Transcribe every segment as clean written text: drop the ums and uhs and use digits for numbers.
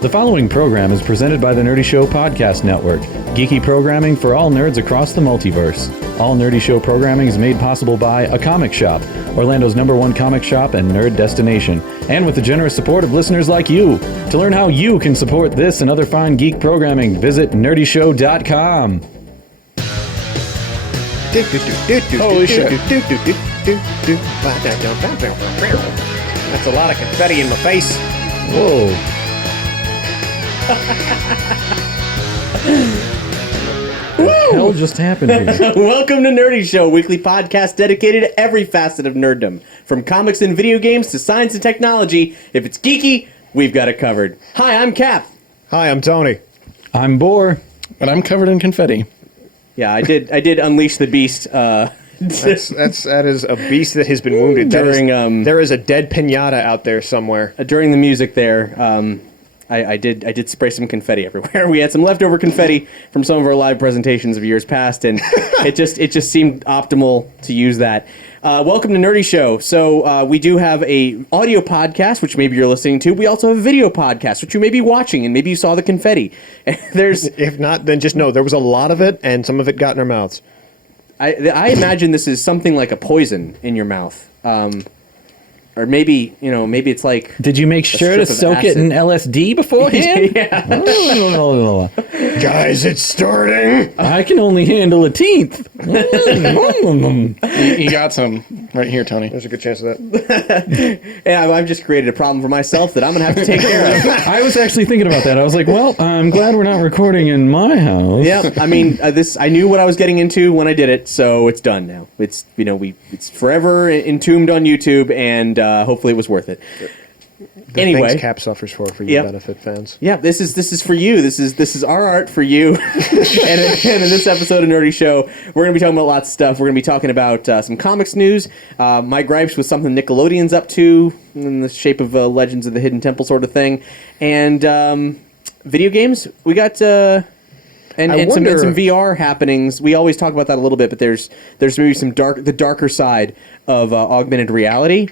The following program is presented by the Nerdy Show Podcast Network, geeky programming for all nerds across the multiverse. All Nerdy Show programming is made possible by A Comic Shop, Orlando's #1 comic shop and nerd destination, and with the generous support of listeners like you. To learn how you can support this and other fine geek programming, visit nerdyshow.com. Holy shit. That's a lot of confetti in my face. Whoa. What the hell just happened here? Welcome to Nerdy Show, a weekly podcast dedicated to every facet of nerddom. From comics and video games to science and technology, if it's geeky, we've got it covered. Hi, I'm Cap. Hi, I'm Tony. I'm Boar. And I'm covered in confetti. Yeah, I did unleash the beast. That is a beast that has been wounded. There is a dead pinata out there somewhere. During the music there, I did spray some confetti everywhere. We had some leftover confetti from some of our live presentations of years past, and it just seemed optimal to use that. Welcome to Nerdy Show. So we do have a audio podcast, which maybe you're listening to. We also have a video podcast, which you may be watching, and maybe you saw the confetti. If not, then just know there was a lot of it, and some of it got in our mouths. I imagine this is something like a poison in your mouth. Or maybe it's like... Did you make sure to soak it in LSD beforehand? Yeah. Guys, it's starting! I can only handle a teenth. You got some right here, Tony. There's a good chance of that. Yeah, I've just created a problem for myself that I'm going to have to take care of. I was actually thinking about that. I was like, well, I'm glad we're not recording in my house. Yeah, I mean, I knew what I was getting into when I did it, so it's done now. It's it's forever entombed on YouTube, and hopefully it was worth it. Anyway, things Cap suffers for you benefit fans. Yeah, this is for you. This is our art for you. and in this episode of Nerdy Show, we're going to be talking about lots of stuff. We're going to be talking about some comics news, my gripes with something Nickelodeon's up to in the shape of Legends of the Hidden Temple sort of thing, and video games. We got and some VR happenings. We always talk about that a little bit, but there's maybe the darker side of augmented reality,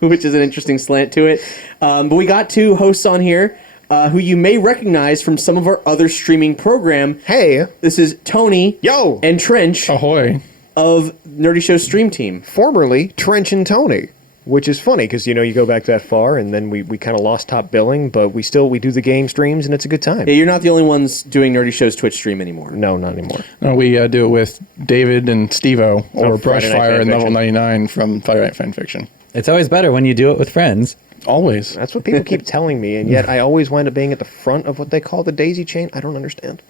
which is an interesting slant to it. But we got two hosts on here who you may recognize from some of our other streaming program. Hey. This is Tony. Yo. And Trench. Ahoy. Of Nerdy Show Stream Team. Formerly Trench and Tony. Which is funny, because, you go back that far, and then we kind of lost top billing, but we do the game streams, and it's a good time. Yeah, you're not the only ones doing Nerdy Show's Twitch stream anymore. No, not anymore. No, we do it with David and Steve-O, or Brushfire and Level 99 from Friday Night Fan Fiction. It's always better when you do it with friends. Always. That's what people keep telling me, and yet I always wind up being at the front of what they call the daisy chain. I don't understand.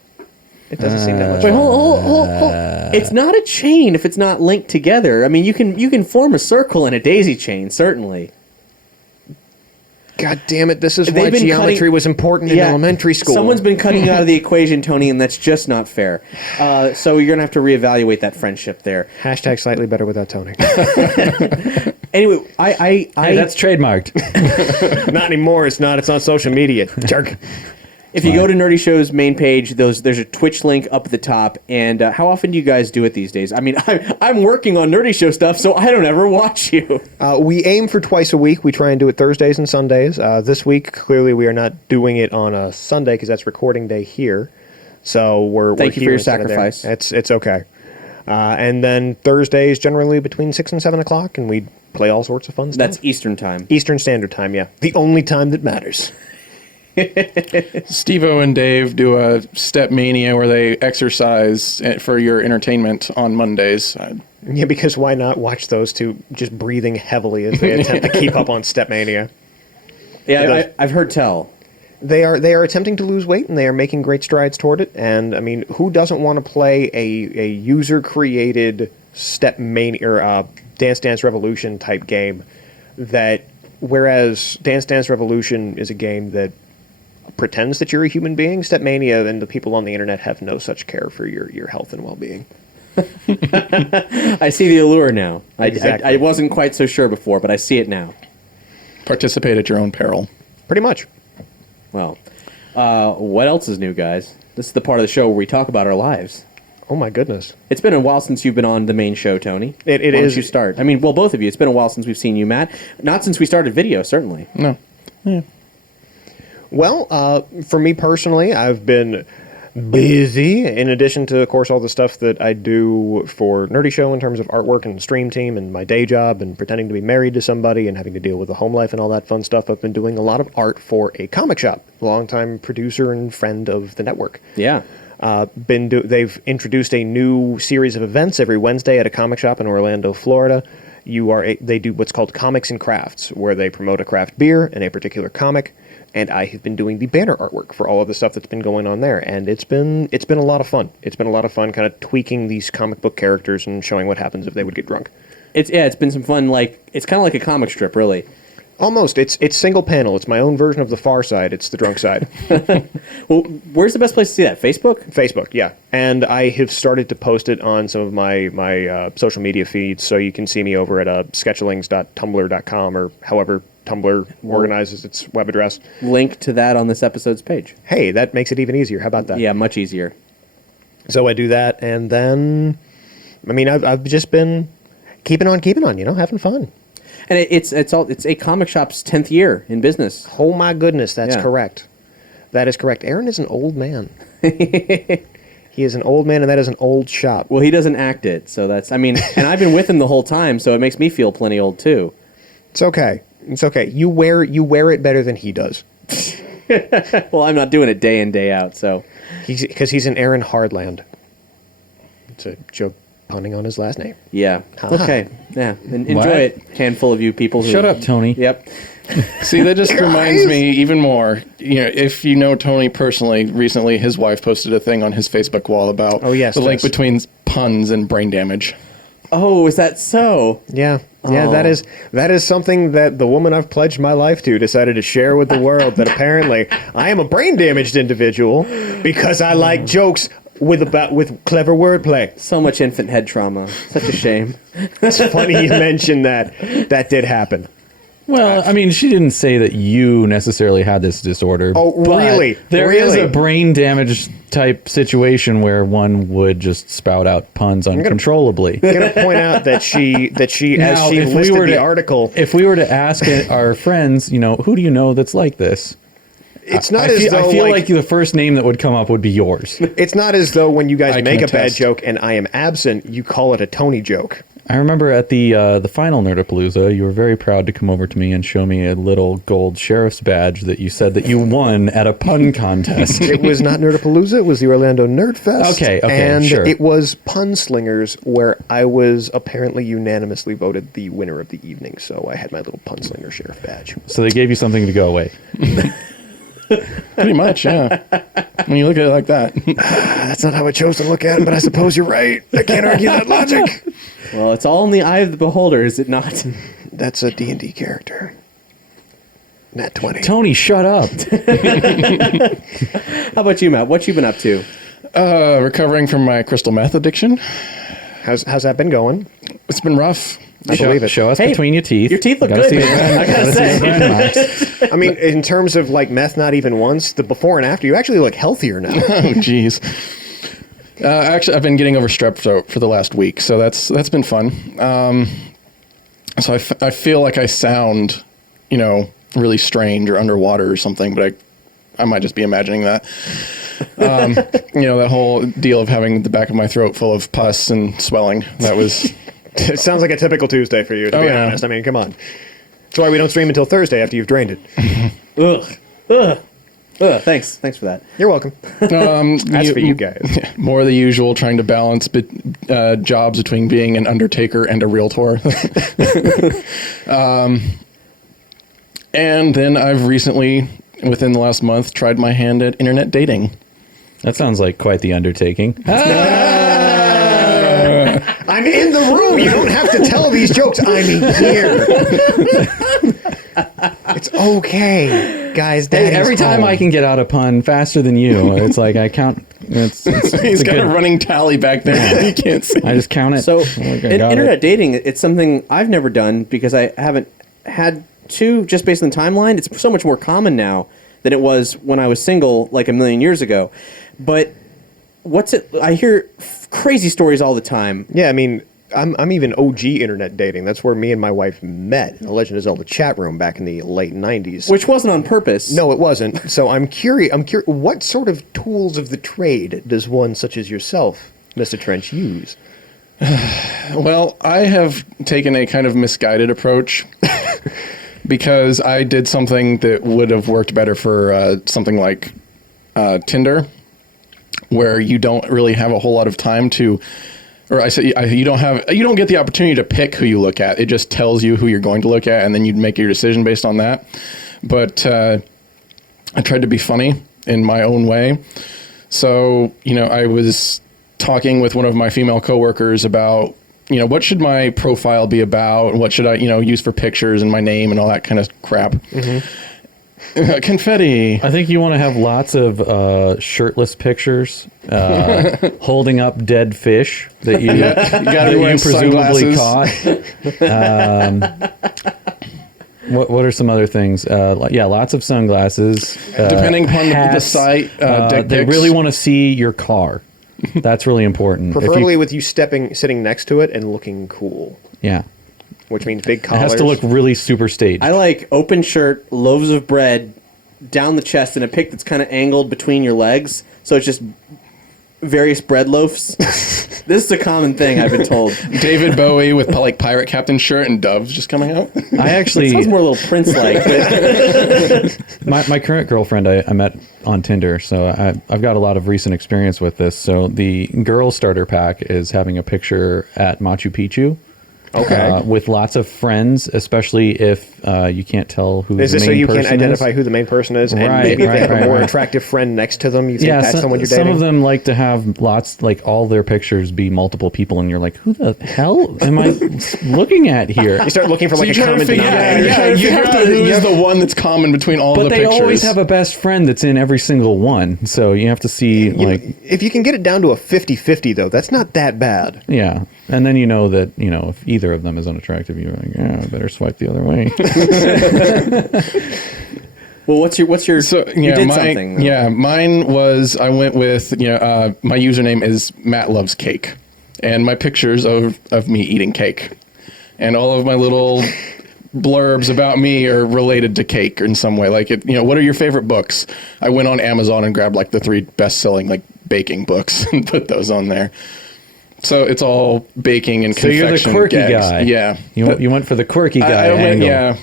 It doesn't seem that much Wait, fun. hold. It's not a chain if it's not linked together. I mean, you can form a circle in a daisy chain, certainly. God damn it, this is why geometry was important in elementary school. Someone's been cutting you out of the equation, Tony, and that's just not fair. So you're going to have to reevaluate that friendship there. Hashtag slightly better without Tony. Anyway, Hey, that's trademarked. Not anymore, it's not social media. Jerk. If you go to Nerdy Show's main page, there's a Twitch link up at the top. And how often do you guys do it these days? I mean, I'm working on Nerdy Show stuff, so I don't ever watch you. We aim for twice a week. We try and do it Thursdays and Sundays. This week, clearly, we are not doing it on a Sunday because that's recording day here. So we're Thank you for your sacrifice. It's okay. And then Thursdays, generally between 6 and 7 o'clock, and we play all sorts of fun stuff. That's Eastern time. Eastern Standard Time, yeah. The only time that matters. Steve-O and Dave do a Step Mania where they exercise for your entertainment on Mondays. Yeah, because why not watch those two just breathing heavily as they attempt to keep up on Step Mania? Yeah, I've heard tell. They are attempting to lose weight, and they are making great strides toward it. And, I mean, who doesn't want to play a user-created Step Mania or Dance Dance Revolution type game that, whereas Dance Dance Revolution is a game that pretends that you're a human being, Step Mania and the people on the internet have no such care for your health and well-being. I see the allure now. Exactly. I wasn't quite so sure before, but I see it now. Participate at your own peril. Pretty much. Well, what else is new, guys? This is the part of the show where we talk about our lives. Oh my goodness. It's been a while since you've been on the main show, Tony. It Why is. don't you start? I mean, well, both of you. It's been a while since we've seen you, Matt. Not since we started video, certainly. No. Yeah. Well, for me personally, I've been busy, in addition to, of course, all the stuff that I do for Nerdy Show in terms of artwork and stream team and my day job and pretending to be married to somebody and having to deal with the home life and all that fun stuff. I've been doing a lot of art for a comic shop, longtime producer and friend of the network. Yeah. They've introduced a new series of events every Wednesday at a comic shop in Orlando, Florida. They do what's called Comics and Crafts, where they promote a craft beer and a particular comic. And I have been doing the banner artwork for all of the stuff that's been going on there, and it's been a lot of fun. It's been a lot of fun, kind of tweaking these comic book characters and showing what happens if they would get drunk. It's been some fun. Like, it's kind of like a comic strip, really. Almost. It's single panel. It's my own version of the Far Side. It's the drunk side. Well, where's the best place to see that? Facebook? Facebook, yeah. And I have started to post it on some of my social media feeds, so you can see me over at sketchlings.tumblr.com or however Tumblr organizes its web address. Link to that on this episode's page. Hey, that makes it even easier. How about that? Yeah, much easier. So I do that, and then, I mean, I've just been keeping on, having fun. And it's a comic shop's 10th year in business. Oh my goodness, that's Yeah. correct. That is correct. Aaron is an old man. He is an old man, and that is an old shop. Well, he doesn't act it, so that's, I mean, and I've been with him the whole time, so it makes me feel plenty old, too. It's okay. It's okay. You wear it better than he does. Well, I'm not doing it day in, day out, so. Because he's an Aaron Hardland. It's a joke punning on his last name. Yeah. Okay. Yeah. And enjoy What? it, handful of you people who... Shut up, Tony. Yep. See, that just reminds me even more. You know, if you know Tony personally, recently his wife posted a thing on his Facebook wall about Oh, yes, the link yes. between puns and brain damage. Oh, is that so? Yeah. Yeah, Oh. that is something that the woman I've pledged my life to decided to share with the world, that apparently I am a brain damaged individual because I like jokes with clever wordplay. So much infant head trauma. Such a shame. It's funny you mentioned that. That did happen. Well, I mean, she didn't say that you necessarily had this disorder. Oh, but really? There is Really? a brain damage type situation where one would just spout out puns uncontrollably. I'm going to point out that she as she if we listed were the to- article, If we were to ask our friends, you know, who do you know that's like this? it's not I as feel, though I feel like the first name that would come up would be yours. it's not as though when you guys I make can a bad attest. joke and I am absent, you call it a Tony joke. I remember at the final Nerdapalooza, you were very proud to come over to me and show me a little gold sheriff's badge that you said that you won at a pun contest. It was not Nerdapalooza, it was the Orlando Nerd Fest. Okay, and sure. it was Pun Slingers, where I was apparently unanimously voted the winner of the evening, so I had my little Pun Slinger sheriff badge. So they gave you something to go away. Pretty much, yeah. When you look at it like that. That's not how I chose to look at it, but I suppose you're right. I can't argue that logic. Well, it's all in the eye of the beholder, is it not? That's a D&D character. Nat 20. Tony, shut up. How about you, Matt? What you been up to? Recovering from my crystal meth addiction. How's that been going? It's been rough. I believe it. Show us Hey, between your teeth. your teeth look Gotta good, see the man. brand- I gotta gotta see say. the brand marks. I mean, in terms of like meth, not even once, the before and after, you actually look healthier now. Oh, jeez. Actually, I've been getting over strep throat for the last week, so that's been fun. So I feel like I sound, really strange or underwater or something, but I might just be imagining that. That whole deal of having the back of my throat full of pus and swelling. That was. It sounds like a typical Tuesday for you, to Oh, be yeah. honest. I mean, come on. That's why we don't stream until Thursday after you've drained it. Ugh. Thanks for that. You're welcome. That's for you guys. More of the usual, trying to balance jobs between being an undertaker and a realtor. And then I've recently, within the last month, tried my hand at internet dating. That sounds like quite the undertaking. I'm in the room. You don't have to tell these jokes. I'm here. It's okay, guys. Daddy's Every time home. I can get out a pun faster than you, it's like I count. It's He's a got good- a running tally back there. You can't see. I just count it. So, Like, I in got internet it. dating, it's something I've never done because I haven't had to, just based on the timeline. It's so much more common now than it was when I was single like a million years ago. But what's it? I hear crazy stories all the time. Yeah, I mean, I'm even OG internet dating. That's where me and my wife met in the Legend of Zelda chat room back in the late 90s. Which wasn't on purpose. No, it wasn't. So I'm curious. What sort of tools of the trade does one such as yourself, Mr. Trench, use? Well, I have taken a kind of misguided approach because I did something that would have worked better for something like Tinder, where you don't really have a whole lot of time to. Or you don't get the opportunity to pick who you look at. It just tells you who you're going to look at, and then you make your decision based on that. But I tried to be funny in my own way. So, I was talking with one of my female coworkers about, what should my profile be about? What should I, use for pictures and my name and all that kind of crap. Mm-hmm. Confetti. I think you want to have lots of shirtless pictures, holding up dead fish that you, that you presumably caught. What are some other things? Lots of sunglasses. Depending upon hats, the site, dick they pics. really want to see your car. That's really important. Preferably with you sitting next to it and looking cool. Yeah. Which means big It collars. has to look really super staged. I like open shirt, loaves of bread, down the chest, and a pic that's kind of angled between your legs. So it's just various bread loaves. This is a common thing, I've been told. David Bowie with like pirate captain shirt and doves just coming out. I actually... Sounds more a little Prince-like. But my current girlfriend I met on Tinder, so I've got a lot of recent experience with this. So the girl starter pack is having a picture at Machu Picchu. Okay. With lots of friends, especially if you can't tell who Is the this main so you person can't identify who the main person is? And Right, maybe if they have right, a more right. attractive friend next to them, you think that's someone you're dating? Some of them like to have lots, like all their pictures be multiple people, and you're like, who the hell am I looking at here? You start looking for like a you try common to figure denominator. out you have to who's the one that's common between all But the they pictures. always have a best friend that's in every single one, so you have to see, If you can get it down to a 50-50, though, that's not that bad. yeah. And then you know that, if either of them is unattractive, you're like, I better swipe the other way. well, what's your? So you did something. Though. Mine was I went with my username is Matt Loves Cake, and my pictures of me eating cake, and all of my little blurbs about me are related to cake in some way. Like what are your favorite books? I went on Amazon and grabbed like the 3 best-selling like baking books and put those on there. So it's all baking and So you're the confection quirky gags. guy. Yeah, You went for the quirky guy angle.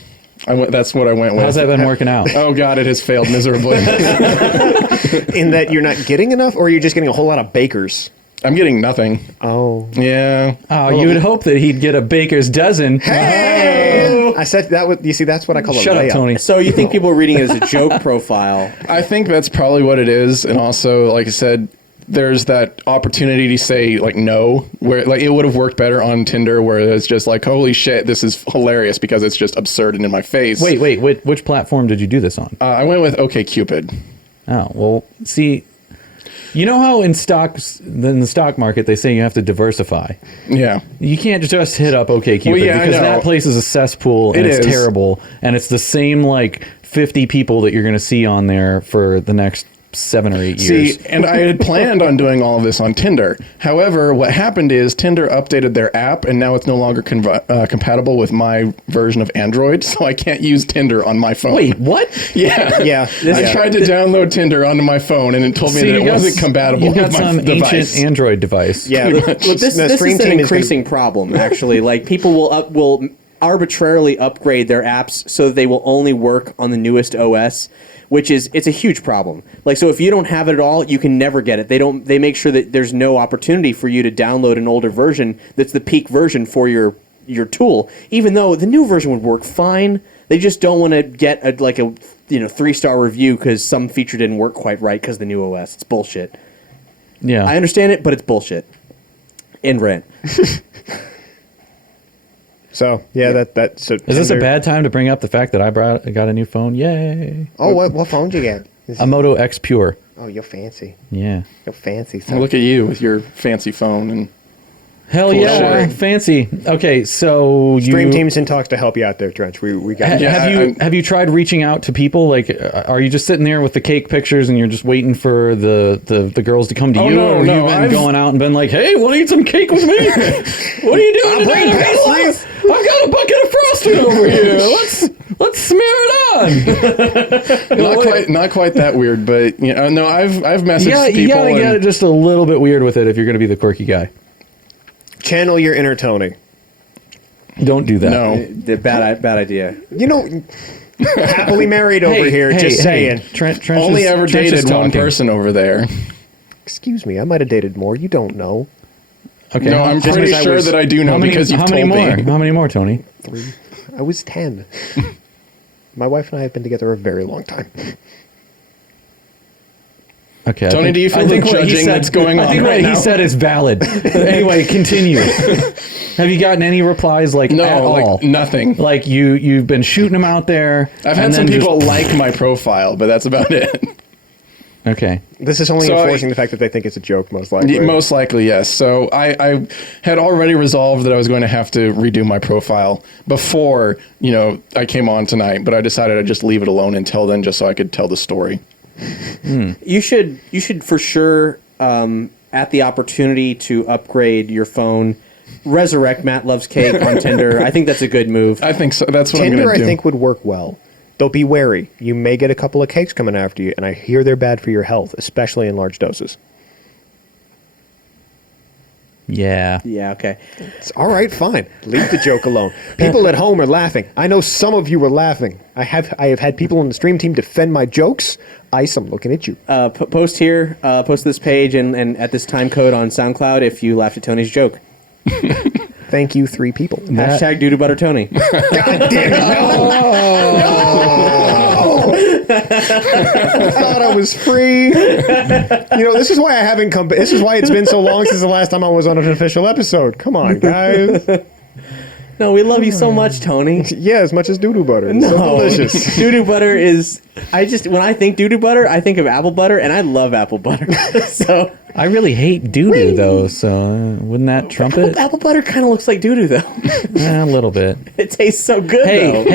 That's what I went with. How's that been working out? Oh God, it has failed miserably. In that you're not getting enough, or you're just getting a whole lot of bakers? I'm getting nothing. Oh. Yeah. Oh, you would hope that he'd get a baker's dozen. Hey! I said that would. You see, that's what I call a Shut up, layup. Tony. So you think people are reading it as a joke profile? I think that's probably what it is, and also, like I said, there's that opportunity to say like no, where like it would have worked better on Tinder, where it's just like, holy shit, this is hilarious because it's just absurd and in my face. Wait, which platform did you do this on? I went with OK Cupid. Oh, well, see, you know how in the stock market they say you have to diversify. Yeah. You can't just hit up OK Cupid Well, yeah, I because know. that place is a cesspool and It it's is. terrible, and it's the same like 50 people that you're going to see on there for the next 7 or 8 years. See, and I had planned on doing all of this on Tinder. However, what happened is Tinder updated their app, and now it's no longer compatible with my version of Android, so I can't use Tinder on my phone. Wait, what? Yeah. Yeah. I tried to download Tinder onto my phone, and it told me that it wasn't compatible You've got with my some device. ancient Android device. Yeah. Look, this The is stream an team is increasing problem, actually. Like, people will arbitrarily upgrade their apps so that they will only work on the newest OS, it's a huge problem. Like, so if you don't have it at all, you can never get it. They make sure that there's no opportunity for you to download an older version that's the peak version for your tool, even though the new version would work fine. They just don't want to get a 3-star review because some feature didn't work quite right because of the new OS. It's bullshit. Yeah. I understand it, but it's bullshit. End rant. So yeah, that. So Is this a Tinder- bad time to bring up the fact that I got a new phone? Yay! Oh, what phone did you get? A Moto X Pure. Oh, you're fancy. Yeah. You're fancy. Well, look at you with your fancy phone and Hell For yeah, sure. fancy. Okay, so Stream teams in talks to help you out there, Trench. We got you. Yeah, have you tried reaching out to people? Like, are you just sitting there with the cake pictures and you're just waiting for the girls to come to Oh, you? no, or no, you've been I've- going out and been like, hey, want to eat some cake with me? What are you doing today? I've got a bucket of frosting over here. Let's smear it on. Not quite that weird, but no, I've messaged Yeah, people. you gotta and- get just a little bit weird with it if you're going to be the quirky guy. Channel your inner Tony. Don't do that. No. Bad idea. You know, happily married over here. Just saying. Trench Only is- ever Trench is dated one talking. person over there. Excuse me, I might have dated more. You don't know. Okay. No, I'm Just pretty because I sure was- that I do know how many, because you've how many told more? me. How many more, Tony? I was 10. My wife and I have been together a very long time. Okay. Tony, do you feel I think the what he judging said- that's going I on think right what now? he said is valid. Anyway, continue. Have you gotten any replies at No, all? like nothing. Like you've been shooting them out there. I've and had some then people just- like my profile, but that's about it. Okay. This is only So enforcing the fact that they think it's a joke, most likely. Most likely, yes. So I had already resolved that I was going to have to redo my profile before, I came on tonight, but I decided I'd just leave it alone until then just so I could tell the story. You should for sure, at the opportunity to upgrade your phone, resurrect Matt Loves Cake on Tinder. I think that's a good move. I think so. That's what I'm Tinder, going to I do. think, would work well. Though be wary. You may get a couple of cakes coming after you, and I hear they're bad for your health, especially in large doses. Yeah. Yeah, okay. It's all right, fine. Leave the joke alone. People at home are laughing. I know some of you are laughing. I have had people on the stream team defend my jokes. Ice, I'm looking at you. Post here, post this page, and at this time code on SoundCloud if you laughed at Tony's joke. Thank you, 3 people. Hashtag Doo Doo Butter Tony. God damn it, I thought I was free. This is why I haven't come. This is why it's been so long since the last time I was on an official episode. Come on, guys. No, we love you so much, Tony. Yeah, as much as doo-doo butter. It's so delicious. Doo Doo Butter is. When I think doo doo butter, I think of apple butter, and I love apple butter. So I really hate doo-doo though, so wouldn't that trump it? apple butter kind of looks like doo doo though. A little bit. It tastes so good though.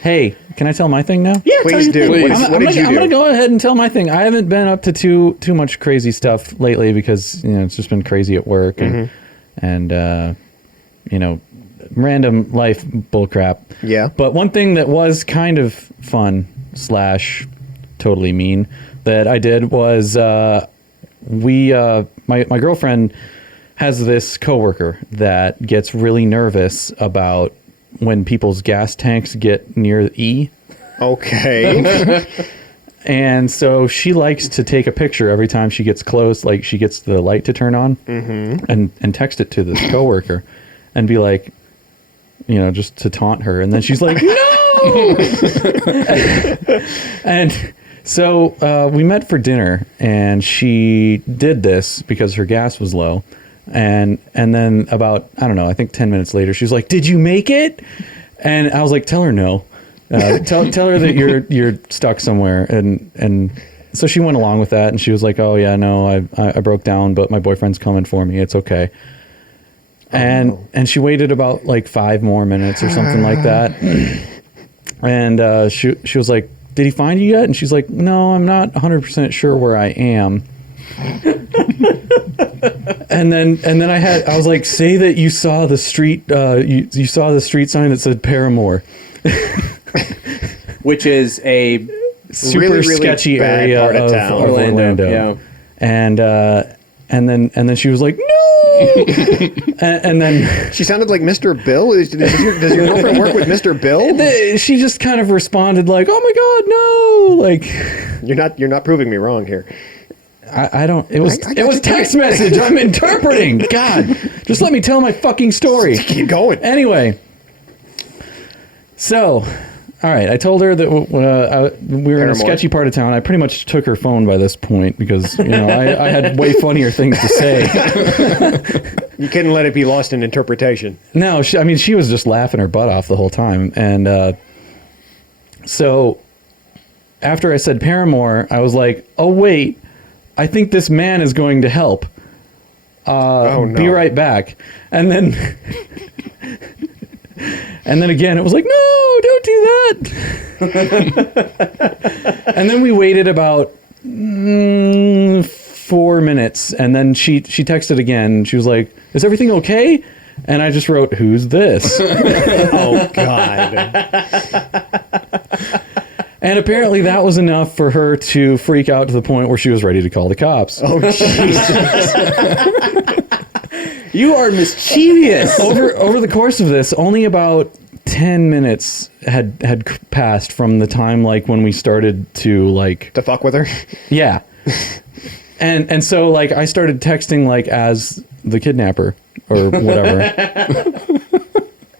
Hey, can I tell my thing now? Yeah, tell Please your do. thing. Please. What did you I'm do? gonna go ahead and tell my thing. I haven't been up to too much crazy stuff lately because it's just been crazy at work and random life bullcrap. Yeah. But one thing that was kind of fun / totally mean that I did was my girlfriend has this coworker that gets really nervous about when people's gas tanks get near E. Okay. And so she likes to take a picture every time she gets close, like she gets the light to turn on, and text it to this coworker, and be like, just to taunt her. And then she's like, no! And so we met for dinner, and she did this because her gas was low. And then about, I don't know, I think 10 minutes later, she was like, did you make it? And I was like, tell her no. Tell her that you're stuck somewhere. And so she went along with that, and she was like, oh yeah, no, I broke down, but my boyfriend's coming for me. It's okay. And she waited about like 5 more minutes or something like that. And she was like, did he find you yet? And she's like, no, I'm not 100% sure where I am. And then I was like, say that you saw the street you saw the street sign that said Paramore, Which is a super Really, really sketchy bad area part of of town. Orlando. Yeah. And then she was like, no. and then She sounded like Mr. Bill. Does your girlfriend work with Mr. Bill? she just kind of responded like, oh my god, no. Like, You're not proving me wrong here. I don't. It was I got it was you. text message. I'm interpreting. God, just let me tell my fucking story. Keep going. Anyway, so, all right. I told her that we were in a Paramore. sketchy part of town. I pretty much took her phone by this point because I had way funnier things to say. You couldn't let it be lost in interpretation. No, she was just laughing her butt off the whole time, and so after I said Paramore, I was like, oh wait. I think this man is going to help. Oh, no. Be right back. And then and then again, it was like, no, don't do that. And then we waited about 4 minutes, and then she texted again. She was like, is everything okay? And I just wrote, who's this? Oh, God. And apparently that was enough for her to freak out to the point where she was ready to call the cops. Oh, Jesus. You are mischievous. Over the course of this, only about 10 minutes had passed from the time like when we started to like To fuck with her? yeah. And so like I started texting like as the kidnapper or whatever.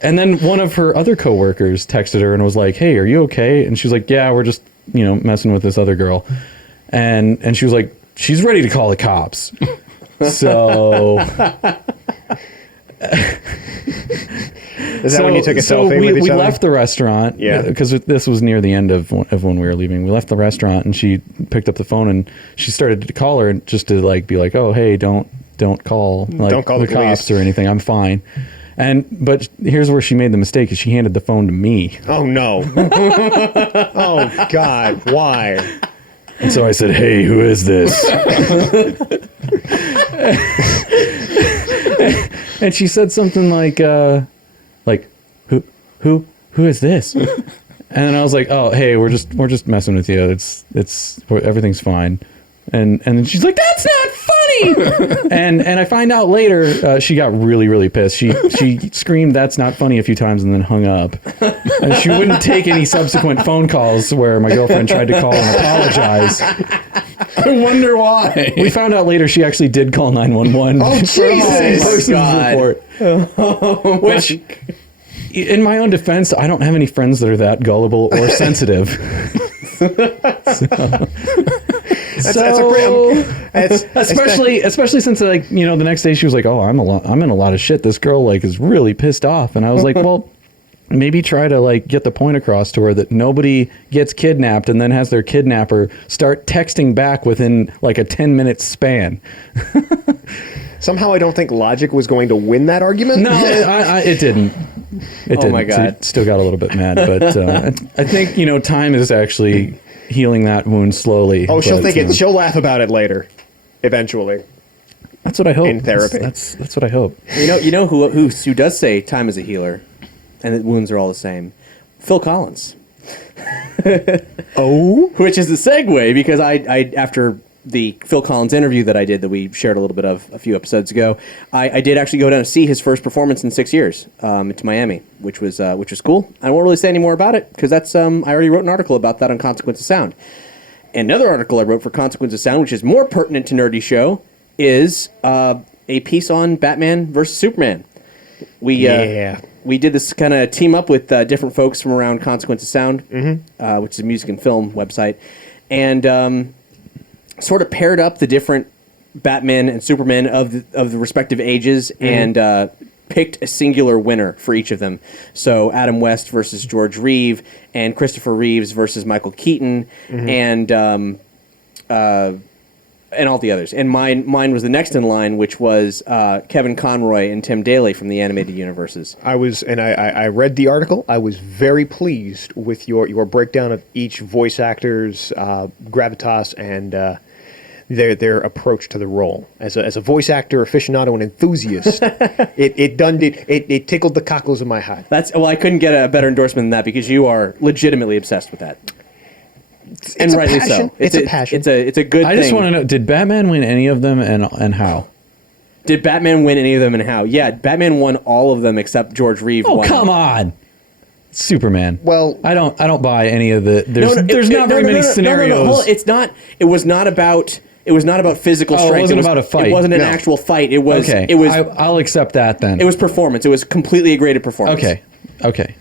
And then one of her other coworkers texted her and was like, "Hey, are you okay?" And she's like, "Yeah, we're just, messing with this other girl." And she was like, "She's ready to call the cops." So Is that when you took a selfie we, with each we other? left the restaurant, Yeah. because this was near the end of when we were leaving. We left the restaurant, and she picked up the phone, and she started to call her just to like be like, "Oh, hey, don't call like Don't call the cops police. or anything. I'm fine." But here's where she made the mistake: is she handed the phone to me. Oh, no. Oh, God. Why? And so I said, "Hey, who is this?" And she said something like who is this? And then I was like, "Oh, hey, we're just messing with you. It's everything's fine." And then she's like, "That's not funny." and I find out later she got really, really pissed. She screamed, "That's not funny" a few times and then hung up. And she wouldn't take any subsequent phone calls where my girlfriend tried to call and apologize. I wonder why. We found out later she actually did call 911. Oh, for the same Jesus. person's God. report. Which, in my own defense, I don't have any friends that are that gullible or sensitive. Especially since like the next day she was like, "Oh, I'm in a lot of shit. This girl like is really pissed off," and I was like, "Well, maybe try to like get the point across to her that nobody gets kidnapped and then has their kidnapper start texting back within like a 10-minute span." Somehow I don't think logic was going to win that argument. No, it didn't. It didn't. my God. She still got a little bit mad, but I think time is actually healing that wound slowly. Oh, she'll but, think it. She'll laugh about it later, eventually. That's what I hope. In therapy. That's what I hope. You know who does say time is a healer, and that wounds are all the same? Phil Collins. Oh? Which is the segue, because I after the Phil Collins interview that I did, that we shared a little bit of a few episodes ago, I did actually go down to see his first performance in 6 years to Miami, which was cool. I won't really say any more about it because that's I already wrote an article about that on Consequence of Sound. Another article I wrote for Consequence of Sound, which is more pertinent to Nerdy Show, is a piece on Batman versus Superman. We did this kind of team up with different folks from around Consequence of Sound, which is a music and film website, and sort of paired up the different Batman and Superman of the respective ages, and picked a singular winner for each of them. So Adam West versus George Reeve, and Christopher Reeves versus Michael Keaton, and all the others. And mine was the next in line, which was Kevin Conroy and Tim Daly from the animated universes. I read the article. I was very pleased with your breakdown of each voice actor's gravitas and their approach to the role. As a voice actor aficionado and enthusiast, it tickled the cockles of my heart. I couldn't get a better endorsement than that, because you are legitimately obsessed with that. And a rightly passion. so. It's a passion. It's a good I thing. just want to know: did Batman win any of them, and how? Did Batman win any of them, and how? Yeah, Batman won all of them except George Reeve. Oh, won. come on! Superman. Well, I don't buy any of the. There's not very many scenarios. No. Hold on. It was not about physical strength. It wasn't about a fight. It wasn't an No. actual fight. It was. Okay. It was. I'll accept that then. It was performance. It was completely a graded performance. Okay.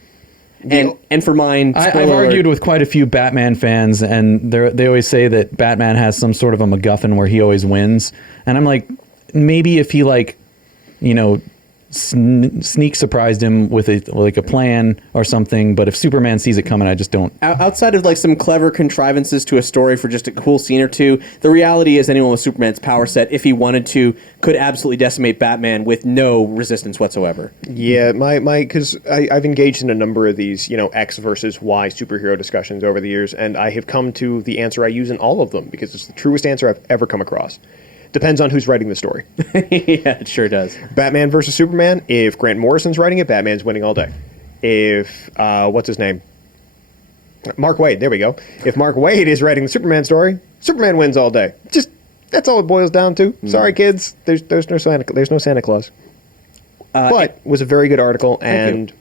And for mine, I've spoiler argued alert, with quite a few Batman fans, and they always say that Batman has some sort of a MacGuffin where he always wins. And I'm like, maybe if he sneak surprised him with a plan or something. But if Superman sees it coming, I just don't. Outside of like some clever contrivances to a story for just a cool scene or two, the reality is anyone with Superman's power set, if he wanted to, could absolutely decimate Batman with no resistance whatsoever. Yeah, because I've engaged in a number of these, X versus Y superhero discussions over the years, and I have come to the answer I use in all of them because it's the truest answer I've ever come across. Depends on who's writing the story. Yeah, it sure does. Batman versus Superman, if Grant Morrison's writing it, Batman's winning all day. If, what's his name? Mark Waid, there we go. If Mark Waid is writing the Superman story, Superman wins all day. Just, that's all it boils down to. Sorry, kids, there's no Santa Claus. But it was a very good article, and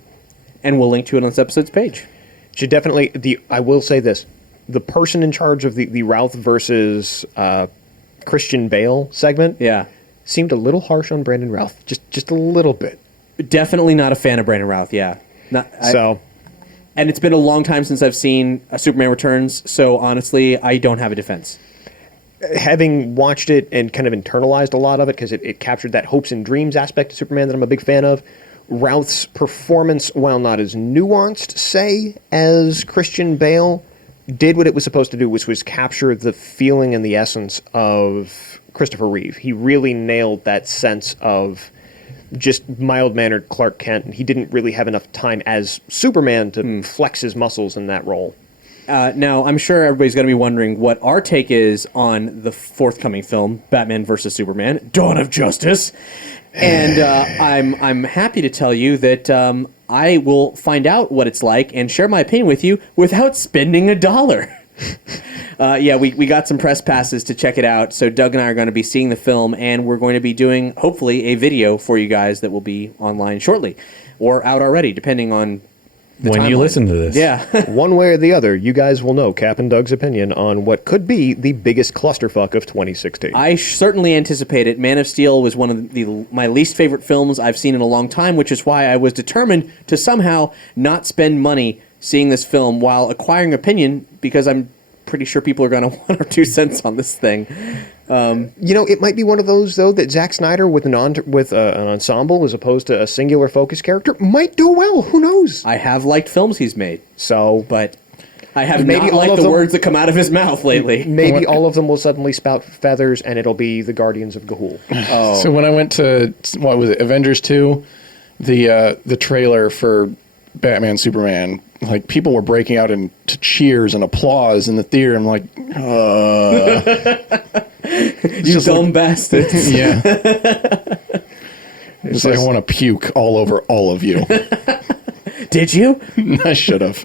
we'll link to it on this episode's page. Should definitely, I will say this, the person in charge of the Routh versus Christian Bale segment seemed a little harsh on Brandon Routh, just a little bit. Definitely not a fan of Brandon Routh, yeah. And it's been a long time since I've seen Superman Returns, so honestly, I don't have a defense. Having watched it and kind of internalized a lot of it, because it captured that hopes and dreams aspect of Superman that I'm a big fan of, Routh's performance, while not as nuanced, say, as Christian Bale, did what it was supposed to do, which was capture the feeling and the essence of Christopher Reeve. He really nailed that sense of just mild-mannered Clark Kent, and he didn't really have enough time as Superman to flex his muscles in that role. Now, I'm sure everybody's going to be wondering what our take is on the forthcoming film, Batman vs. Superman, Dawn of Justice. And I'm happy to tell you that I will find out what it's like and share my opinion with you without spending $1. We got some press passes to check it out, so Doug and I are going to be seeing the film, and we're going to be doing, hopefully, a video for you guys that will be online shortly, or out already, depending on when you listen to this. Yeah. One way or the other, you guys will know Cap and Doug's opinion on what could be the biggest clusterfuck of 2016. I certainly anticipate it. Man of Steel was one of my least favorite films I've seen in a long time, which is why I was determined to somehow not spend money seeing this film while acquiring opinion, because I'm pretty sure people are going to want our 2 cents on this thing. It might be one of those, though, that Zack Snyder with an ensemble as opposed to a singular focus character might do well. Who knows? I have liked films he's made, but I have maybe not liked the words that come out of his mouth lately. Maybe all of them will suddenly spout feathers, and it'll be the Guardians of Ga'Hoole. Oh. So when I went to, what was it, Avengers 2, the trailer for Batman Superman, like, people were breaking out into cheers and applause in the theater. I'm like, you dumb bastards. Yeah. It's like, I want to puke all over all of you. Did you? I should have.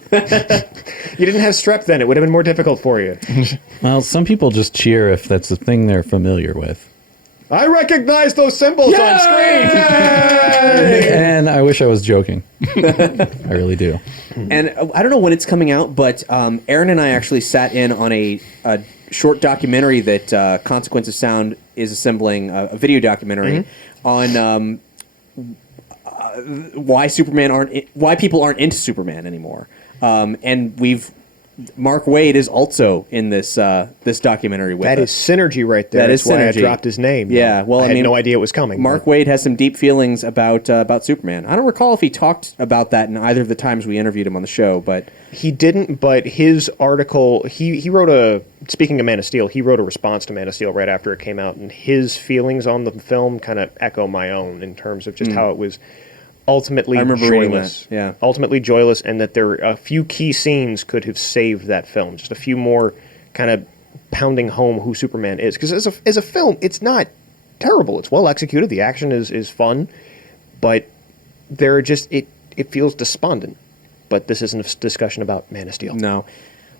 You didn't have strep then. It would have been more difficult for you. Well, some people just cheer if that's the thing they're familiar with. I recognize those symbols on screen! And I wish I was joking. I really do. And I don't know when it's coming out, but Aaron and I actually sat in on a short documentary that Consequence of Sound is assembling, a video documentary on why people aren't into Superman anymore. And Mark Waid is also in this documentary with us. That is synergy right there. That is That's why synergy. I dropped his name. Yeah, well, I had no idea it was coming. Mark Waid has some deep feelings about Superman. I don't recall if he talked about that in either of the times we interviewed him on the show, but he didn't. But his article, he wrote speaking of Man of Steel, he wrote a response to Man of Steel right after it came out, and his feelings on the film kind of echo my own in terms of just how it was ultimately joyless. Yeah. Ultimately joyless, and that there a few key scenes could have saved that film. Just a few more kind of pounding home who Superman is. Because as a film, it's not terrible. It's well executed. The action is fun, but there are just it feels despondent. But this isn't a discussion about Man of Steel. No.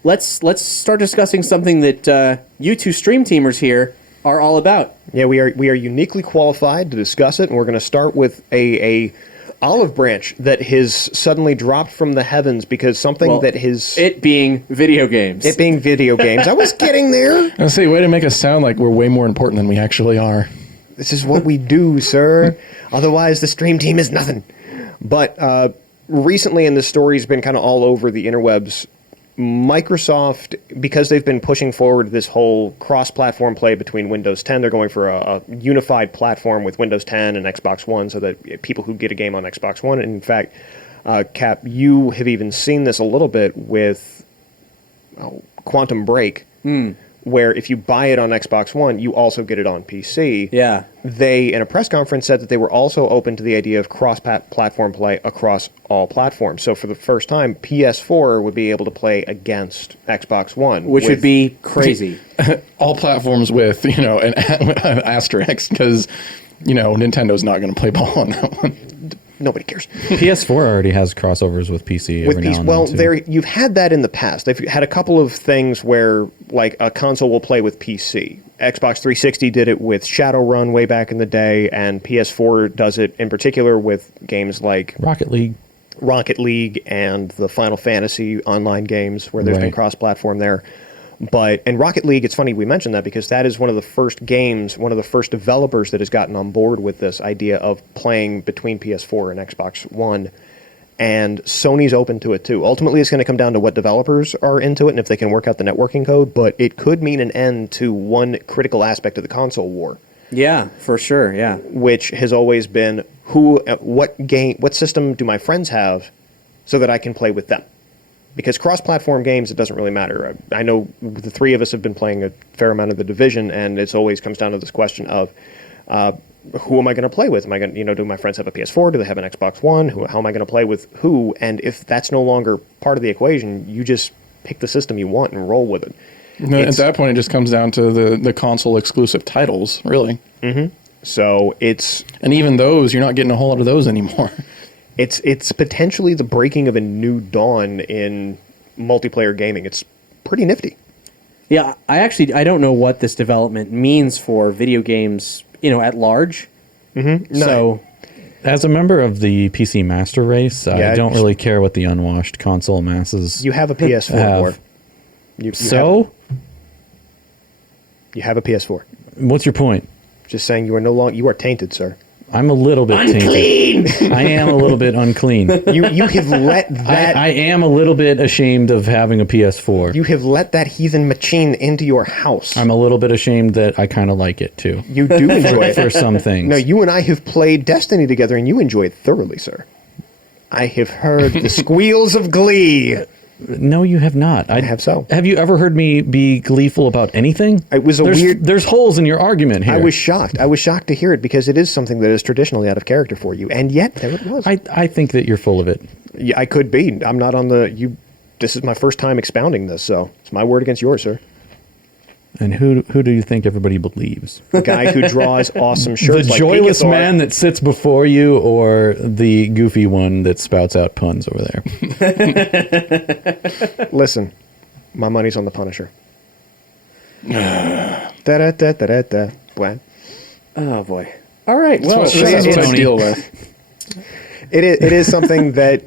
Let's start discussing something that you two stream teamers here are all about. Yeah, we are uniquely qualified to discuss it, and we're going to start with a olive branch that has suddenly dropped from the heavens because it being video games. It being video games. I was getting there. I say, way to make us sound like we're way more important than we actually are. This is what we do, sir. Otherwise, the stream team is nothing. But recently, and this story's been kind of all over the interwebs, Microsoft, because they've been pushing forward this whole cross-platform play between Windows 10, they're going for a unified platform with Windows 10 and Xbox One so that people who get a game on Xbox One, and in fact, Cap, you have even seen this a little bit with Quantum Break, where if you buy it on Xbox One, you also get it on PC. Yeah. They, in a press conference, said that they were also open to the idea of cross-platform play across all platforms. So for the first time, PS4 would be able to play against Xbox One. Which would be crazy. All platforms with, an asterisk, because, Nintendo's not going to play ball on that one. Nobody cares. PS4 already has crossovers with PC every now and well, then, too. you've had that in the past. They've had a couple of things where, like, a console will play with PC. Xbox 360 did it with Shadowrun way back in the day, and PS4 does it in particular with games like Rocket League and the Final Fantasy online games where there's been Right. cross-platform there. And Rocket League, it's funny we mentioned that because that is one of the first games, one of the first developers that has gotten on board with this idea of playing between PS4 and Xbox One. And Sony's open to it too. Ultimately, it's going to come down to what developers are into it and if they can work out the networking code, but it could mean an end to one critical aspect of the console war. Yeah, for sure, yeah. Which has always been what system do my friends have so that I can play with them? Because cross-platform games, it doesn't really matter. I know the three of us have been playing a fair amount of The Division, and it always comes down to this question of who am I going to play with? Am I going, do my friends have a PS4? Do they have an Xbox One? How am I going to play with who? And if that's no longer part of the equation, you just pick the system you want and roll with it. At that point, it just comes down to the console exclusive titles, really. Mm-hmm. So and even those, you're not getting a whole lot of those anymore. It's potentially the breaking of a new dawn in multiplayer gaming. It's pretty nifty. Yeah, I don't know what this development means for video games, at large. Mm-hmm. No. So, As a member of the PC Master Race, Yeah, I don't really care what the unwashed console masses You have a PS4. have. War. You have a PS4. What's your point? Just saying, you are tainted, sir. I'm a little bit tainted. I am a little bit unclean. You have let that I am a little bit ashamed of having a PS4. you have let that heathen machine into your house. I'm a little bit ashamed that I kind of like it too. You do enjoy For it. some things. No, you and I have played Destiny together, and you enjoy it thoroughly, sir. I have heard the squeals of glee. No, you have not. I have so. Have you ever heard me be gleeful about anything? It was There's holes in your argument here. I was shocked. I was shocked to hear it because it is something that is traditionally out of character for you, and yet there it was. I think that you're full of it. Yeah, I could be. I'm not on the. This is my first time expounding this, so it's my word against yours, sir. And who do you think everybody believes? The guy who draws awesome The shirts. like joyless Pinkathor. man that sits before you, or the goofy one that spouts out puns over there? Listen, my money's on the Punisher. Da da da da da da. What? oh boy. All right, well, That's what I Tony. deal with. It is something that.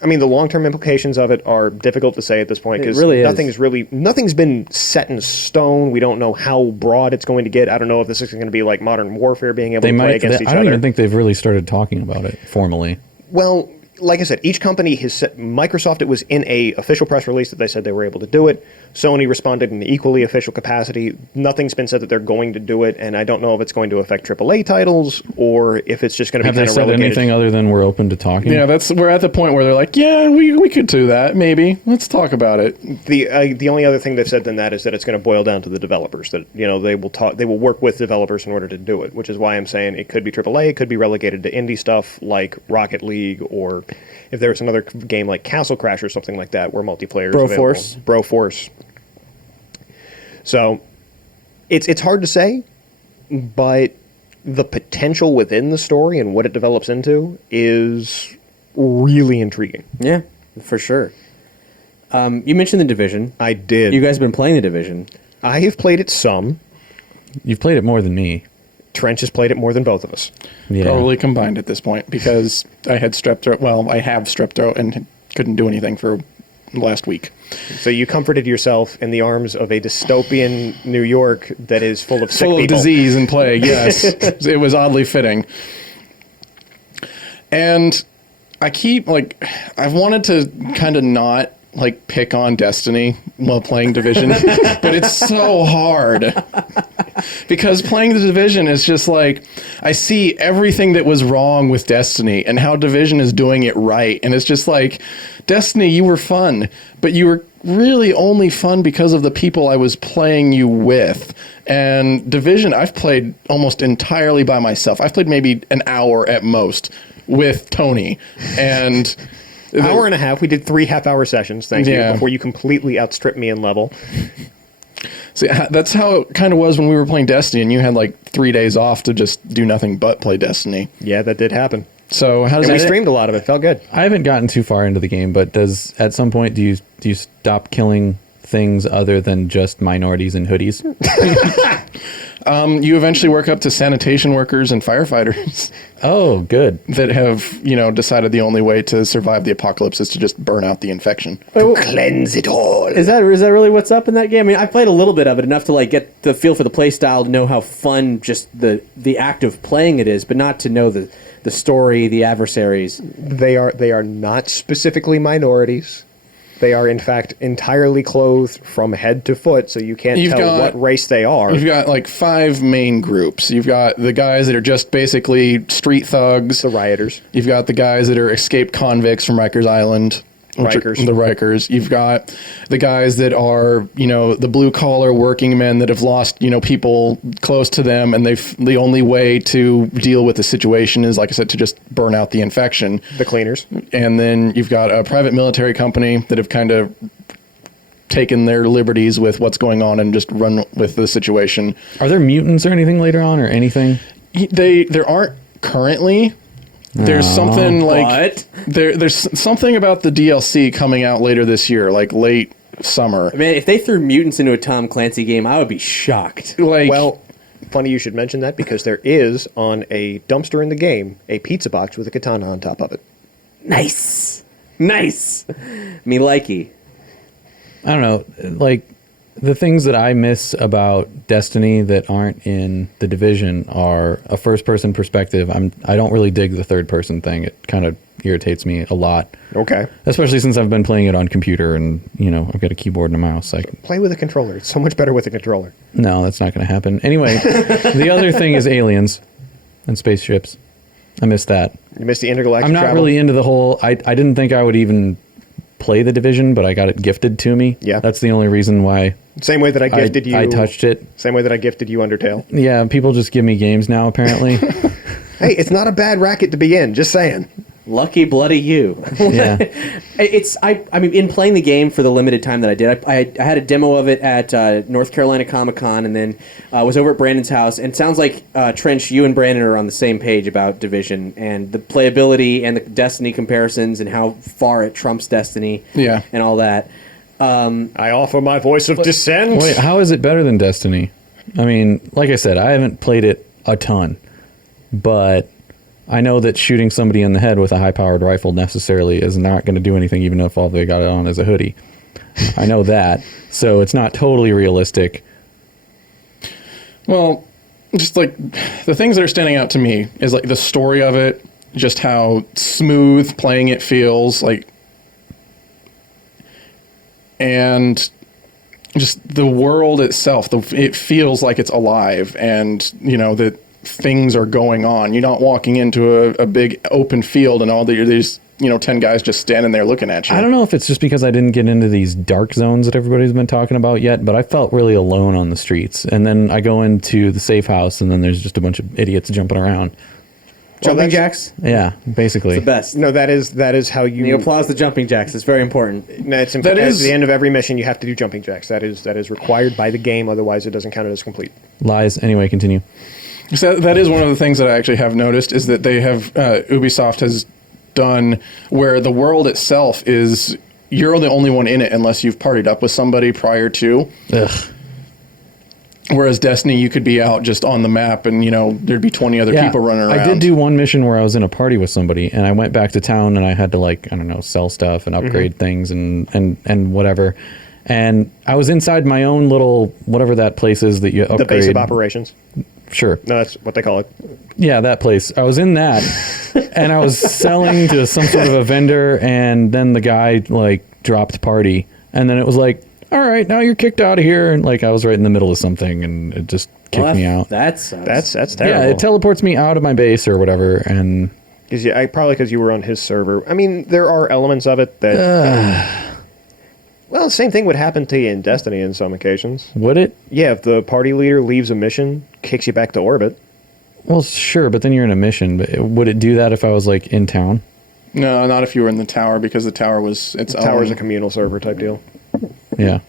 I mean, the long-term implications of it are difficult to say at this point because really is. nothing's been set in stone. We don't know how broad it's going to get. I don't know if this is going to be like Modern Warfare, being able to play against each I other. don't even think they've really started talking about it formally. Well, like I said, each company has set. Microsoft, it was in a official press release that they said they were able to do it. Sony responded in equally official capacity. Nothing's been said that they're going to do it, and I don't know if it's going to affect AAA titles or if it's just going to Have be they kind of said relegated. anything other than we're open to talking? Yeah, we're at the point where they're like, yeah, we could do that, maybe. Let's talk about it. The only other thing they've said than that is that it's going to boil down to the developers. That they will work with developers in order to do it, which is why I'm saying it could be AAA, it could be relegated to indie stuff like Rocket League, or if there's another game like Castle Crash or something like that where multiplayer is available. Broforce. So it's hard to say, but the potential within the story and what it develops into is really intriguing. yeah, for sure. You mentioned The Division. I did. You guys have been playing The Division. I have played it some. You've played it more than me. Trench has played it more than both of us. Yeah. Probably combined at this point because I had strep throat. Well, I have strep throat and couldn't do anything for last week. So you comforted yourself in the arms of a dystopian New York that is full of sick Full of people. disease and plague, yes. It was oddly fitting. And I've wanted to kind of not like pick on Destiny while playing Division, but it's so hard because playing the Division is just like I see everything that was wrong with Destiny and how Division is doing it right, and it's just like Destiny, you were fun, but you were really only fun because of the people I was playing you with. And Division, I've played almost entirely by myself. I've played maybe an hour at most with Tony, and hour and a half. We did 3 half-hour sessions, thank you, Yeah. before you completely outstripped me in level. See, that's how it kind of was when we were playing Destiny, and you had like 3 days off to just do nothing but play Destiny. Yeah, that did happen. So how does And we that? streamed a lot of it. Felt good. I haven't gotten too far into the game, but at some point do you stop killing things other than just minorities in hoodies? You eventually work up to sanitation workers and firefighters Oh, good. that have, decided the only way to survive the apocalypse is to just burn out the infection. Cleanse it all. Is that really what's up in that game? I mean, I played a little bit of it, enough to like get the feel for the play style, to know how fun just the act of playing it is, but not to know the story, the adversaries. They are not specifically minorities. They are, in fact, entirely clothed from head to foot, so you can't tell what race they are. You've got like 5 main groups. You've got the guys that are just basically street thugs. The rioters. You've got the guys that are escaped convicts from Rikers Island. Rikers. The Rikers. You've got the guys that are, the blue collar working men that have lost, people close to them, and the only way to deal with the situation is, like I said, to just burn out the infection. The cleaners. And then you've got a private military company that have kind of taken their liberties with what's going on and just run with the situation. Are there mutants or anything later on, or anything? There aren't currently. There's something like there's something about the DLC coming out later this year, like late summer. Man, if they threw mutants into a Tom Clancy game, I would be shocked. Like, Well, funny you should mention that, because there is, on a dumpster in the game, a pizza box with a katana on top of it. Nice. Me likey. I don't know, like the things that I miss about Destiny that aren't in the Division are a first-person perspective. I don't really dig the third-person thing. It kind of irritates me a lot. Okay. Especially since I've been playing it on computer, and I've got a keyboard and a mouse. Play with a controller. It's so much better with a controller. No, that's not going to happen. Anyway, the other thing is aliens and spaceships. I miss that. You missed the intergalactic I'm not travel. really into the whole. I didn't think I would even play the Division, but I got it gifted to me. Yeah. That's the only reason why Same way that I gifted you. I touched it. Same way that I gifted you Undertale. Yeah, people just give me games now, apparently. Hey, it's not a bad racket to be in. Just saying. Lucky bloody you. Yeah. I mean, in playing the game for the limited time that I did, I had a demo of it at North Carolina Comic Con, and then was over at Brandon's house. And it sounds like, Trench, you and Brandon are on the same page about Division and the playability and the Destiny comparisons and how far it trumps Destiny. Yeah. And all that. I offer my voice of dissent. Wait, how is it better than Destiny? I mean, like I said, I haven't played it a ton, but I know that shooting somebody in the head with a high-powered rifle necessarily is not going to do anything, even if all they got it on is a hoodie. I know that, so it's not totally realistic. well, just like the things that are standing out to me is like the story of it, just how smooth playing it feels, like, and just the world itself. It feels like it's alive, and that things are going on. You're not walking into a big open field and all these 10 guys just standing there looking at you. I don't know if it's just because I didn't get into these dark zones that everybody's been talking about yet, but I felt really alone on the streets. And then I go into the safe house, and then there's just a bunch of idiots jumping around. Jumping jacks? Yeah, basically. The best. No, that is how you. You applause the jumping jacks. It's very important. No, it's at the end of every mission you have to do jumping jacks. That is required by the game. Otherwise, it doesn't count it as complete. Lies. Anyway, continue. So that is one of the things that I actually have noticed is that they have Ubisoft has done where the world itself is you're the only one in it unless you've partied up with somebody prior to. Ugh. Whereas Destiny, you could be out just on the map and, there'd be 20 other people running around. I did do one mission where I was in a party with somebody, and I went back to town, and I had to, sell stuff and upgrade things and whatever. And I was inside my own little, whatever that place is that you upgrade. The base of operations. Sure. No, that's what they call it. Yeah, that place. I was in that, and I was selling to some sort of a vendor, and then the guy, dropped party, and then it was like, all right, now you're kicked out of here, and like I was right in the middle of something, and it just kicked me out. That's terrible. Yeah, it teleports me out of my base or whatever, and Probably because you were on his server. I mean, there are elements of it that. Well, the same thing would happen to you in Destiny in some occasions. would it? Yeah, if the party leader leaves a mission, kicks you back to orbit. Well, sure, but then you're in a mission. But would it do that if I was like in town? No, not if you were in the tower, because the tower was its own. Tower's a communal server type deal. Yeah.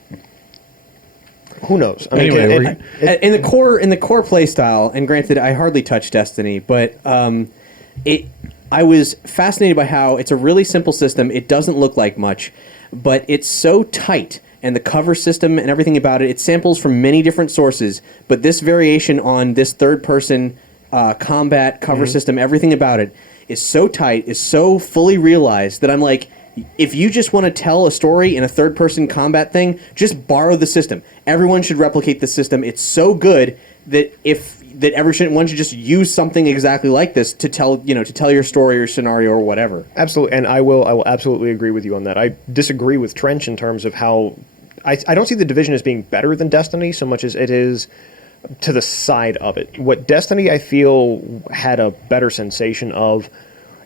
Who knows? I mean, Anyway, in the core play style, and granted, I hardly touch Destiny, but I was fascinated by how it's a really simple system. It doesn't look like much, but it's so tight, and the cover system and everything about it, it samples from many different sources, but this variation on this third-person combat cover system, everything about it, is so tight, is so fully realized that I'm like, if you just want to tell a story in a third-person combat thing, just borrow the system. Everyone should replicate the system. It's so good that everyone should just use something exactly like this to tell your story or scenario or whatever. Absolutely, and I will absolutely agree with you on that. I disagree with Trench in terms of how I don't see the Division as being better than Destiny so much as it is to the side of it. What Destiny, I feel, had a better sensation of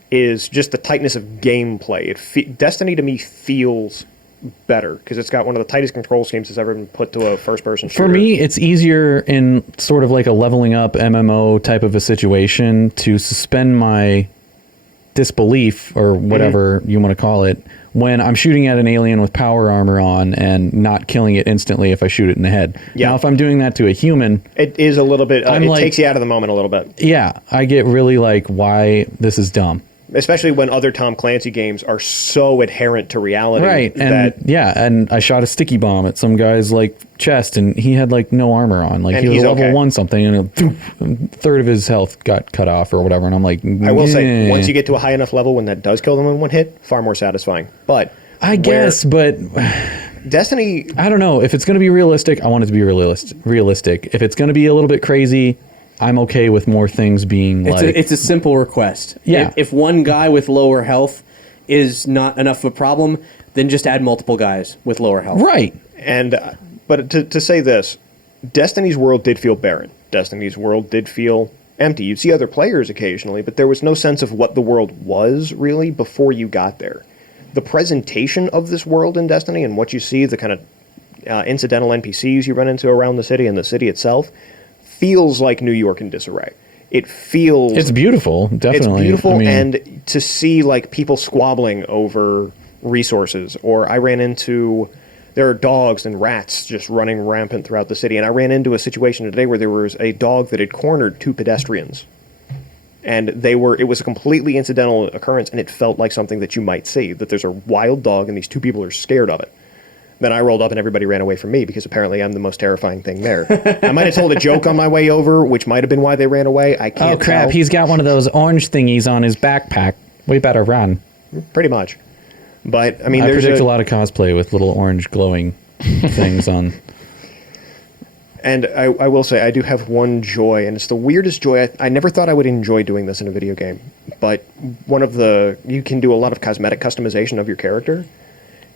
is just the tightness of gameplay. Destiny to me feels better because it's got one of the tightest control schemes that's ever been put to a first-person shooter. For me, it's easier in sort of like a leveling up MMO type of a situation to suspend my disbelief or whatever you want to call it when I'm shooting at an alien with power armor on and not killing it instantly if I shoot it in the head. Yeah. Now, if I'm doing that to a human... It is a little bit... it takes you out of the moment a little bit. Yeah, I get really like, why this is dumb. Especially when other Tom Clancy games are so adherent to reality. Right, and I shot a sticky bomb at some guy's like chest, and he had like no armor on. Like and he was level okay. 1 something, and a third of his health got cut off or whatever. And I'm like, I will say, once you get to a high enough level when that does kill them in one hit, far more satisfying. But I guess, but Destiny, I don't know if it's going to be realistic. I want it to be realistic. If it's going to be a little bit crazy, I'm okay with more things being it's a simple request. Yeah. If one guy with lower health is not enough of a problem, then just add multiple guys with lower health. Right. and but to say this, Destiny's world did feel barren. Destiny's world did feel empty. You'd see other players occasionally, but there was no sense of what the world was really before you got there. The presentation of this world in Destiny and what you see, the kind of incidental NPCs you run into around the city and the city itself, feels like New York in disarray. It feels... It's beautiful, definitely. It's beautiful, I mean, and to see like people squabbling over resources, or I ran into... There are dogs and rats just running rampant throughout the city, and I ran into a situation today where there was a dog that had cornered 2 pedestrians. And it was a completely incidental occurrence, and it felt like something that you might see, that there's a wild dog and these 2 people are scared of it. Then I rolled up and everybody ran away from me because apparently I'm the most terrifying thing there. I might have told a joke on my way over, which might have been why they ran away. I can't oh crap, tell. he's got one of those orange thingies on his backpack. We better run. Pretty much. But, I mean, I there's predict a lot of cosplay with little orange glowing things on. And I will say, I do have one joy, and it's the weirdest joy. I never thought I would enjoy doing this in a video game. But you can do a lot of cosmetic customization of your character.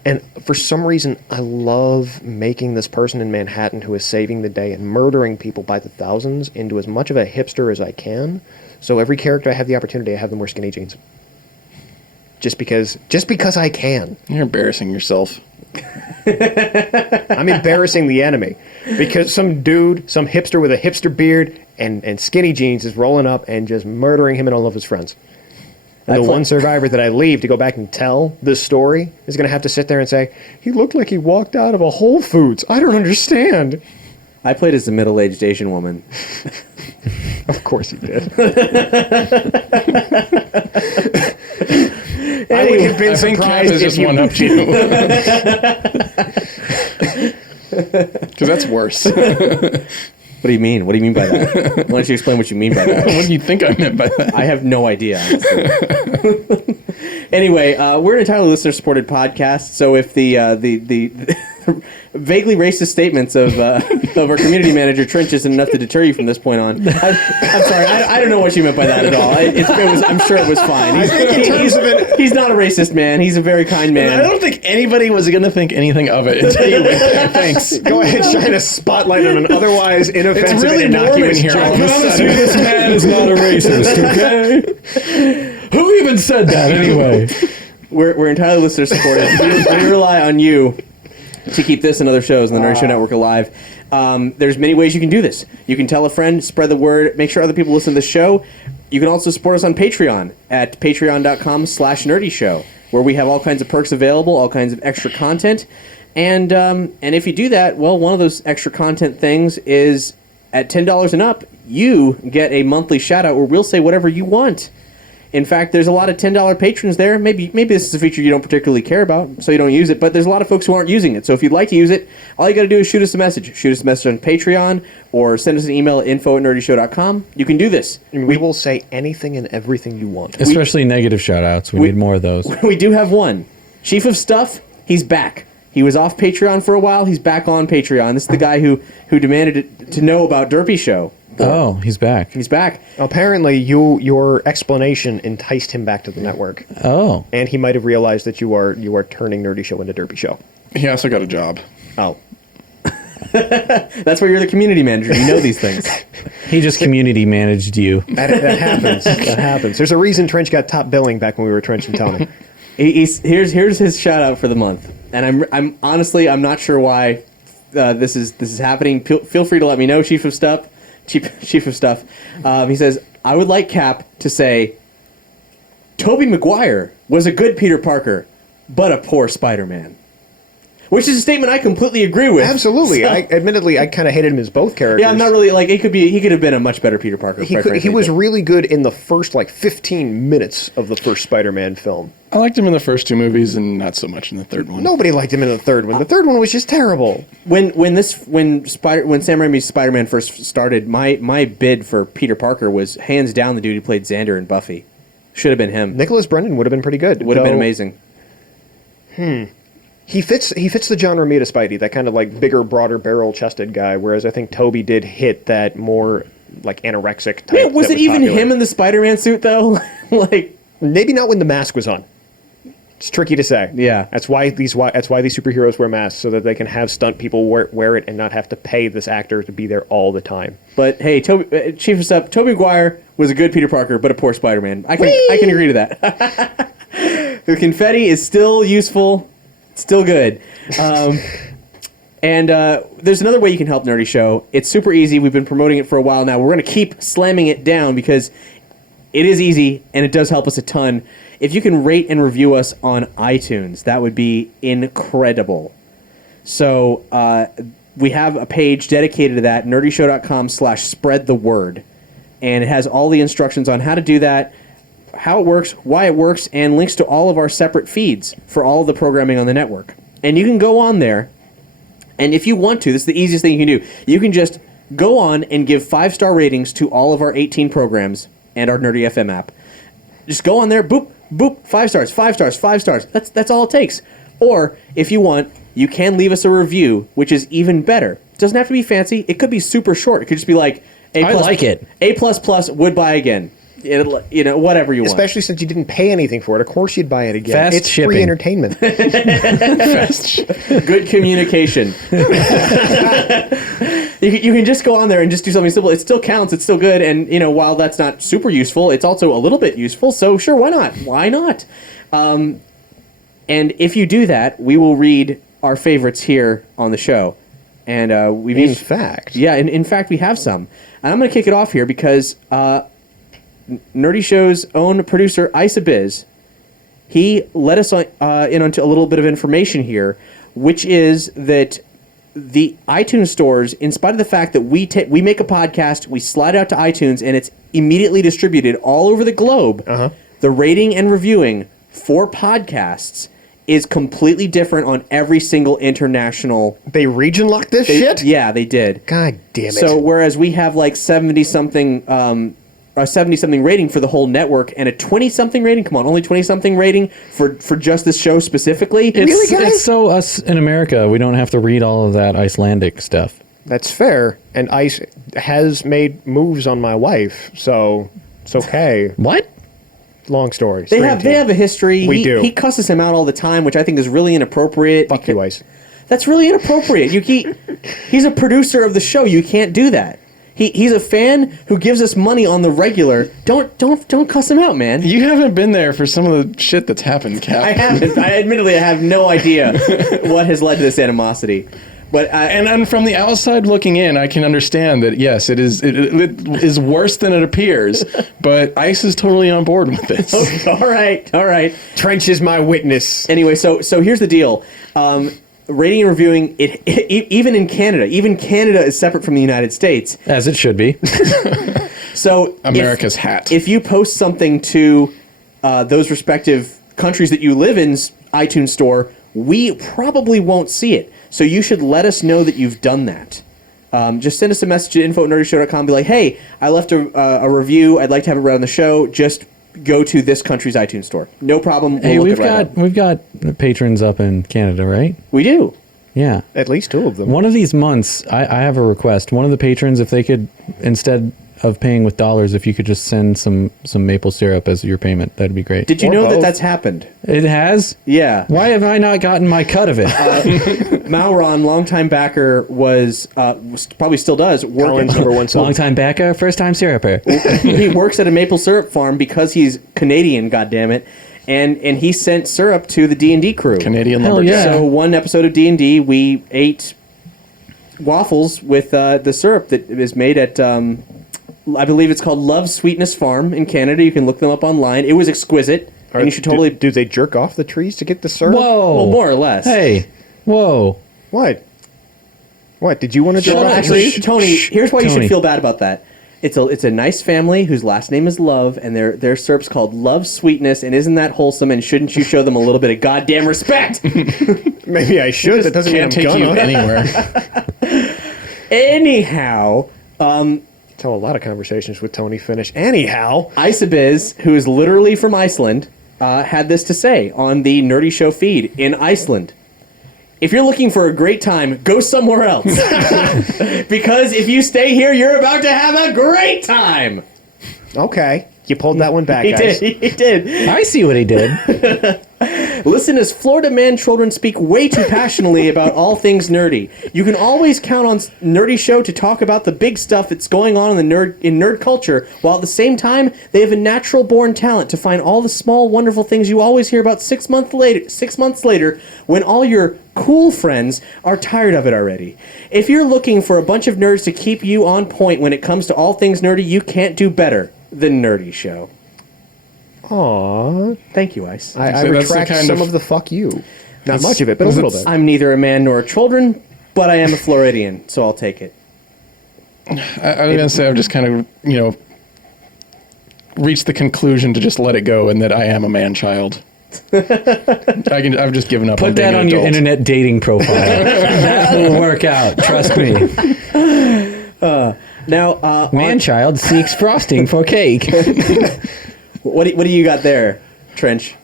And for some reason, I love making this person in Manhattan who is saving the day and murdering people by the thousands into as much of a hipster as I can. So every character I have the opportunity, I have them wear skinny jeans. Just because I can. You're embarrassing yourself. I'm embarrassing the enemy. Because some dude, some hipster with a hipster beard and skinny jeans is rolling up and just murdering him and all of his friends. And the one survivor that I leave to go back and tell this story is going to have to sit there and say, he looked like he walked out of a Whole Foods. I don't understand. I played as a middle-aged Asian woman. Of course he did. I would have been surprised if you... one up to you. Because that's worse. What do you mean? What do you mean by that? Why don't you explain what you mean by that? What do you think I meant by that? I have no idea. Anyway, we're an entirely listener-supported podcast, so if the vaguely racist statements of our community manager Trench isn't enough to deter you from this point on, I'm sorry, I don't know what you meant by that at all. I'm sure it was fine. He's not a racist man. He's a very kind man. I don't think anybody was going to think anything of it until you went there. Thanks. Go ahead, shine a spotlight on an otherwise inoffensive It's really and warm innocuous in here joke. all of a sudden. This man is not a racist, okay? Who even said that anyway? We're entirely listener supported. We rely on you to keep this and other shows on the Nerdy Show Network alive. There's many ways you can do this. You can tell a friend, spread the word, make sure other people listen to the show. You can also support us on Patreon at patreon.com/nerdyshow, where we have all kinds of perks available, all kinds of extra content. And if you do that, well, one of those extra content things is at $10 and up, you get a monthly shout-out where we'll say whatever you want. In fact, there's a lot of $10 patrons there. Maybe this is a feature you don't particularly care about, so you don't use it, but there's a lot of folks who aren't using it. So if you'd like to use it, all you got to do is shoot us a message. Shoot us a message on Patreon or send us an email at info@nerdyshow.com. You can do this. We will say anything and everything you want. Especially negative shout-outs. We need more of those. We do have one. Chief of Stuff, he's back. He was off Patreon for a while. He's back on Patreon. This is the guy who demanded to know about Derpy Show. Oh, he's back. He's back. Apparently, your explanation enticed him back to the network, Oh. and he might have realized that you are turning Nerdy Show into Derpy Show. He also got a job. Oh, That's why you're the community manager. You know these things. He just community managed you. that happens. That happens. There's a reason Trench got top billing back when we were Trench and Tony. Here's his shout out for the month, and I'm honestly not sure why this is happening. Feel free to let me know, Chief of Stuff. Chief of Stuff. He says, I would like Cap to say, Tobey Maguire was a good Peter Parker, but a poor Spider-Man. Which is a statement I completely agree with. Absolutely. So, Admittedly, I kind of hated him as both characters. yeah, I'm not really he could have been a much better Peter Parker. He was really good in the first 15 minutes of the first Spider-Man film. I liked him in the first two movies and not so much in the third one. Nobody liked him in the third one. The third one was just terrible. When Sam Raimi's Spider-Man first started, my bid for Peter Parker was hands down the dude who played Xander in Buffy. Should have been him. Nicholas Brennan would have been pretty good. Would have been amazing. He fits the John Romita Spidey, that kind of bigger, broader, barrel-chested guy. Whereas I think Toby did hit that more anorexic type. Yeah, was it even popular. him in the Spider-Man suit though? Maybe not when the mask was on. It's tricky to say. Yeah. That's why these superheroes wear masks, so that they can have stunt people wear it and not have to pay this actor to be there all the time. But hey, Chief of Stuff, Tobey Maguire was a good Peter Parker, but a poor Spider-Man. I can agree to that. The confetti is still useful. It's still good. And there's another way you can help Nerdy Show. It's super easy. We've been promoting it for a while now. We're going to keep slamming it down because it is easy and it does help us a ton. If you can rate and review us on iTunes, that would be incredible. So we have a page dedicated to that, nerdyshow.com/spreadtheword. And it has all the instructions on how to do that, how it works, why it works, and links to all of our separate feeds for all of the programming on the network. And you can go on there, and if you want to, this is the easiest thing you can do. You can just go on and give 5-star ratings to all of our 18 programs and our Nerdy FM app. Just go on there, boop, boop, 5 stars, 5 stars, 5 stars. That's all it takes. Or, if you want, you can leave us a review, which is even better. It doesn't have to be fancy. It could be super short. It could just be like, A++, I like it. A++, would buy again. Whatever you want. Especially since you didn't pay anything for it. Of course you'd buy it again. Fast it's shipping. free entertainment. Good communication. You can just go on there and just do something simple. It still counts. It's still good. And, while that's not super useful, it's also a little bit useful. So, sure, why not? Why not? And if you do that, we will read our favorites here on the show. And In fact. Yeah, in fact, we have some. And I'm going to kick it off here because Nerdy Show's own producer, Isabiz, he let us in onto a little bit of information here, which is that the iTunes stores, in spite of the fact that we make a podcast, we slide it out to iTunes, and it's immediately distributed all over the globe, the rating and reviewing for podcasts is completely different on every single international... They region locked this shit? Yeah, they did. God damn it. So whereas we have 70-something a 70-something rating for the whole network and a 20-something rating. Come on, only 20-something rating for just this show specifically. It's so us in America. We don't have to read all of that Icelandic stuff. That's fair. And ICE has made moves on my wife, so it's okay. What? Long story. They have a history. We do. He cusses him out all the time, which I think is really inappropriate. Fuck you, ICE. That's really inappropriate. He's a producer of the show. You can't do that. He's a fan who gives us money on the regular. Don't cuss him out, man. You haven't been there for some of the shit that's happened, Cap. I haven't. Admittedly, I have no idea what has led to this animosity. But and from the outside looking in, I can understand that yes, it is worse than it appears. But ICE is totally on board with this. Okay, all right. Trench is my witness. Anyway, so here's the deal. Rating and reviewing it even in Canada. Even Canada is separate from the United States, As it should be. So America's hat. If you post something to those respective countries that you live in's iTunes store, we probably won't see it. So you should let us know that you've done that. Just send us a message at info@nerdyshow.com. Be like, hey, I left a review. I'd like to have it read on the show. Just go to this country's iTunes store. No problem. Hey, we've got patrons up in Canada, right? We do. Yeah. At least two of them. One of these months, I have a request. One of the patrons, if they could, instead of paying with dollars, if you could just send some maple syrup as your payment, that'd be great. Did you Or know that both. that's happened? It has? Yeah. Why have I not gotten my cut of it? Mauron, longtime backer, was probably still does work. Colin's number one son. Long time backer, first time syruper. He works at a maple syrup farm because he's Canadian. goddammit, and he sent syrup to the D&D crew. Canadian Hell lumberjack. yeah. So one episode of D&D, we ate waffles with the syrup that is made at I believe it's called Love Sweetness Farm in Canada. You can look them up online. It was exquisite, and you should totally Do they jerk off the trees to get the syrup? Whoa. well, more or less. Hey. Whoa. What? What? Did you want to jerk Well, off the actually, trees? Tony, here's why you Tony. should feel bad about that. It's a nice family whose last name is Love, and their syrup's called Love Sweetness, and isn't that wholesome? And shouldn't you show them a little bit of goddamn respect? Maybe I should. That doesn't mean I'm Can't take you gonna. anywhere. Anyhow, That's how a lot of conversations with Tony finish. Anyhow, Isabiz, who is literally from Iceland, had this to say on the Nerdy Show feed in Iceland. If you're looking for a great time, go somewhere else. Because if you stay here, you're about to have a great time. okay. You pulled that one back, He guys. did. He did. I see what he did. Listen as Florida man children speak way too passionately about all things nerdy. You can always count on Nerdy Show to talk about the big stuff that's going on in nerd culture, while at the same time they have a natural born talent to find all the small wonderful things you always hear about 6 months later when all your cool friends are tired of it already. If you're looking for a bunch of nerds to keep you on point when it comes to all things nerdy, you can't do better than Nerdy Show. Aww. Thank you, Ice. I So that's the retract kind some of- of the fuck you. Not much of it, but a little bit. I'm neither a man nor a children, but I am a Floridian, so I'll take it. I was gonna say I've just kind of reached the conclusion to just let it go, and that I am a man child. I've just given up. Put that on your internet dating profile. That will work out. Trust me. Now, Man-child seeks frosting for cake. what do you got there, Trench?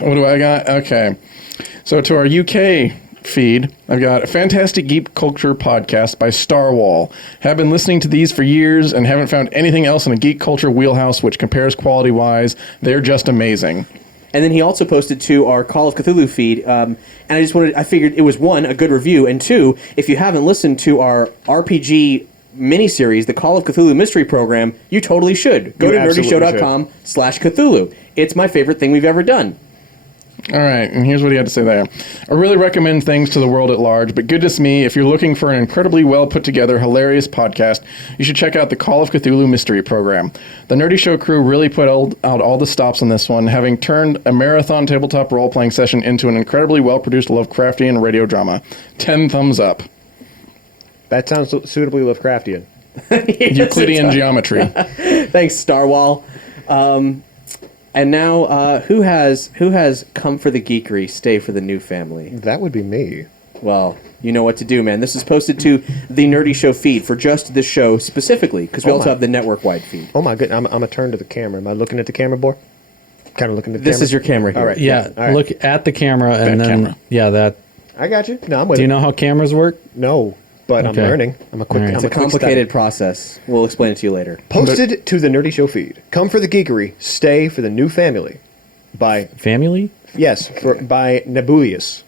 What do I got? Okay. So to our UK feed, I've got a fantastic geek culture podcast by Starwall. Have been listening to these for years and haven't found anything else in a geek culture wheelhouse which compares quality-wise. They're just amazing. And then he also posted to our Call of Cthulhu feed, and I figured it was one, a good review, and two, if you haven't listened to our RPG miniseries, the Call of Cthulhu Mystery Program, you totally should. Go You to absolutely nerdyshow.com/Cthulhu. It's my favorite thing we've ever done. All right, and here's what he had to say there. I really recommend things to the world at large, but goodness me, if you're looking for an incredibly well put together, hilarious podcast, you should check out the Call of Cthulhu Mystery Program. The Nerdy Show crew really put out all the stops on this one, having turned a marathon tabletop role-playing session into an incredibly well-produced Lovecraftian radio drama. 10 thumbs up. That sounds suitably Lovecraftian. Euclidean geometry. Thanks, Starwall. And now, who has come for the geekery, stay for the new family? That would be me. Well, you know what to do, man. This is posted to the Nerdy Show feed for just this show specifically, because we also have the network-wide feed. Oh my goodness, I'm going to turn to the camera. Am I looking at the camera, boy? Kind of looking at the camera? This is your camera here. All right. Yeah, All right. look at the camera and That then camera. that. I got you. No, I'm with Do you it. know how cameras work? No, but I'm Okay. learning. I'm a quick. All right. I'm It's a quick complicated study. process. We'll explain it to you later. Posted to the Nerdy Show feed. Come for the geekery, stay for the new family. By Family? by Nebulius.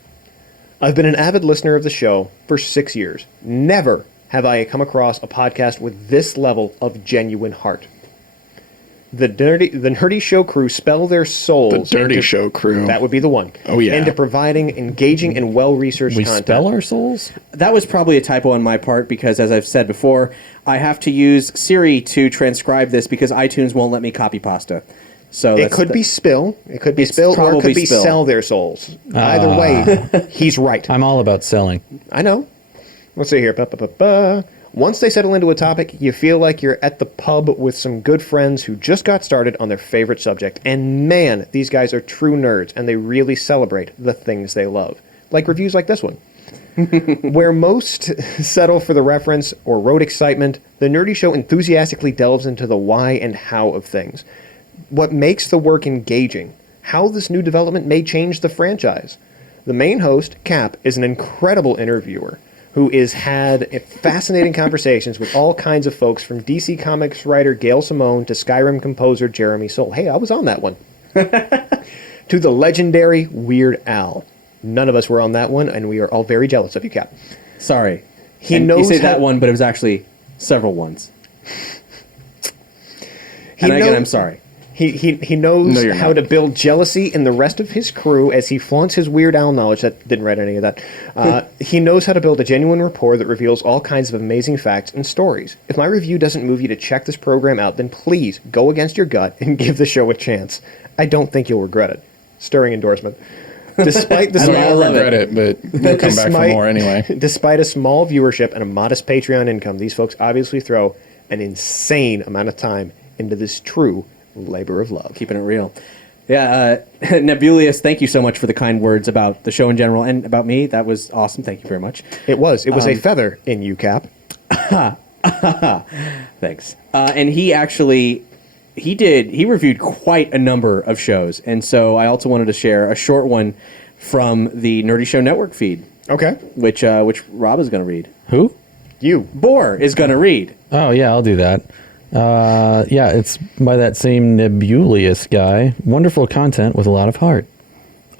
I've been an avid listener of the show for 6 years. Never have I come across a podcast with this level of genuine heart. The Nerdy Show crew spell their souls. The Dirty into- Show crew. That would be the one. Oh, yeah. Into providing engaging and well-researched We content. spell our souls? That was probably a typo on my part because, as I've said before, I have to use Siri to transcribe this because iTunes won't let me copy pasta. So It could be spill. It could be It's spill, or it probably could be spill. sell their souls. Either way, he's right. I'm all about selling. I know. Let's see here. Once they settle into a topic, you feel like you're at the pub with some good friends who just got started on their favorite subject. And man, these guys are true nerds, and they really celebrate the things they love. Like reviews like this one. Where most settle for the reference or road excitement, the Nerdy Show enthusiastically delves into the why and how of things. What makes the work engaging, how this new development may change the franchise. The main host, Cap, is an incredible interviewer who has had fascinating conversations with all kinds of folks, from DC Comics writer Gail Simone to Skyrim composer Jeremy Soule. Hey, I was on that one. To the legendary Weird Al. None of us were on that one, and we are all very jealous of you, Cap. Sorry. He And knows you say how- that one, but it was actually several ones. He And again, knows- I'm sorry. He knows No, you're how not. to build jealousy in the rest of his crew as he flaunts his Weird Al knowledge. That didn't write any of that. He knows how to build a genuine rapport that reveals all kinds of amazing facts and stories. If my review doesn't move you to check this program out, then please go against your gut and give the show a chance. I don't think you'll regret it. Stirring endorsement. Despite the I mean, I I'll love regret it, but we'll come back for more anyway. Despite a small viewership and a modest Patreon income, these folks obviously throw an insane amount of time into this true labor of love. Keeping it real. Yeah, Nebulius, thank you so much for the kind words about the show in general and about me. That was awesome. Thank you very much. It was a feather in you, Cap. Thanks. And he reviewed quite a number of shows. And so I also wanted to share a short one from the Nerdy Show Network feed, Okay. which Rob is going to read. Who? You. Boar is going to read. Oh, yeah, I'll do that. It's by that same Nebulius guy. Wonderful content with a lot of heart.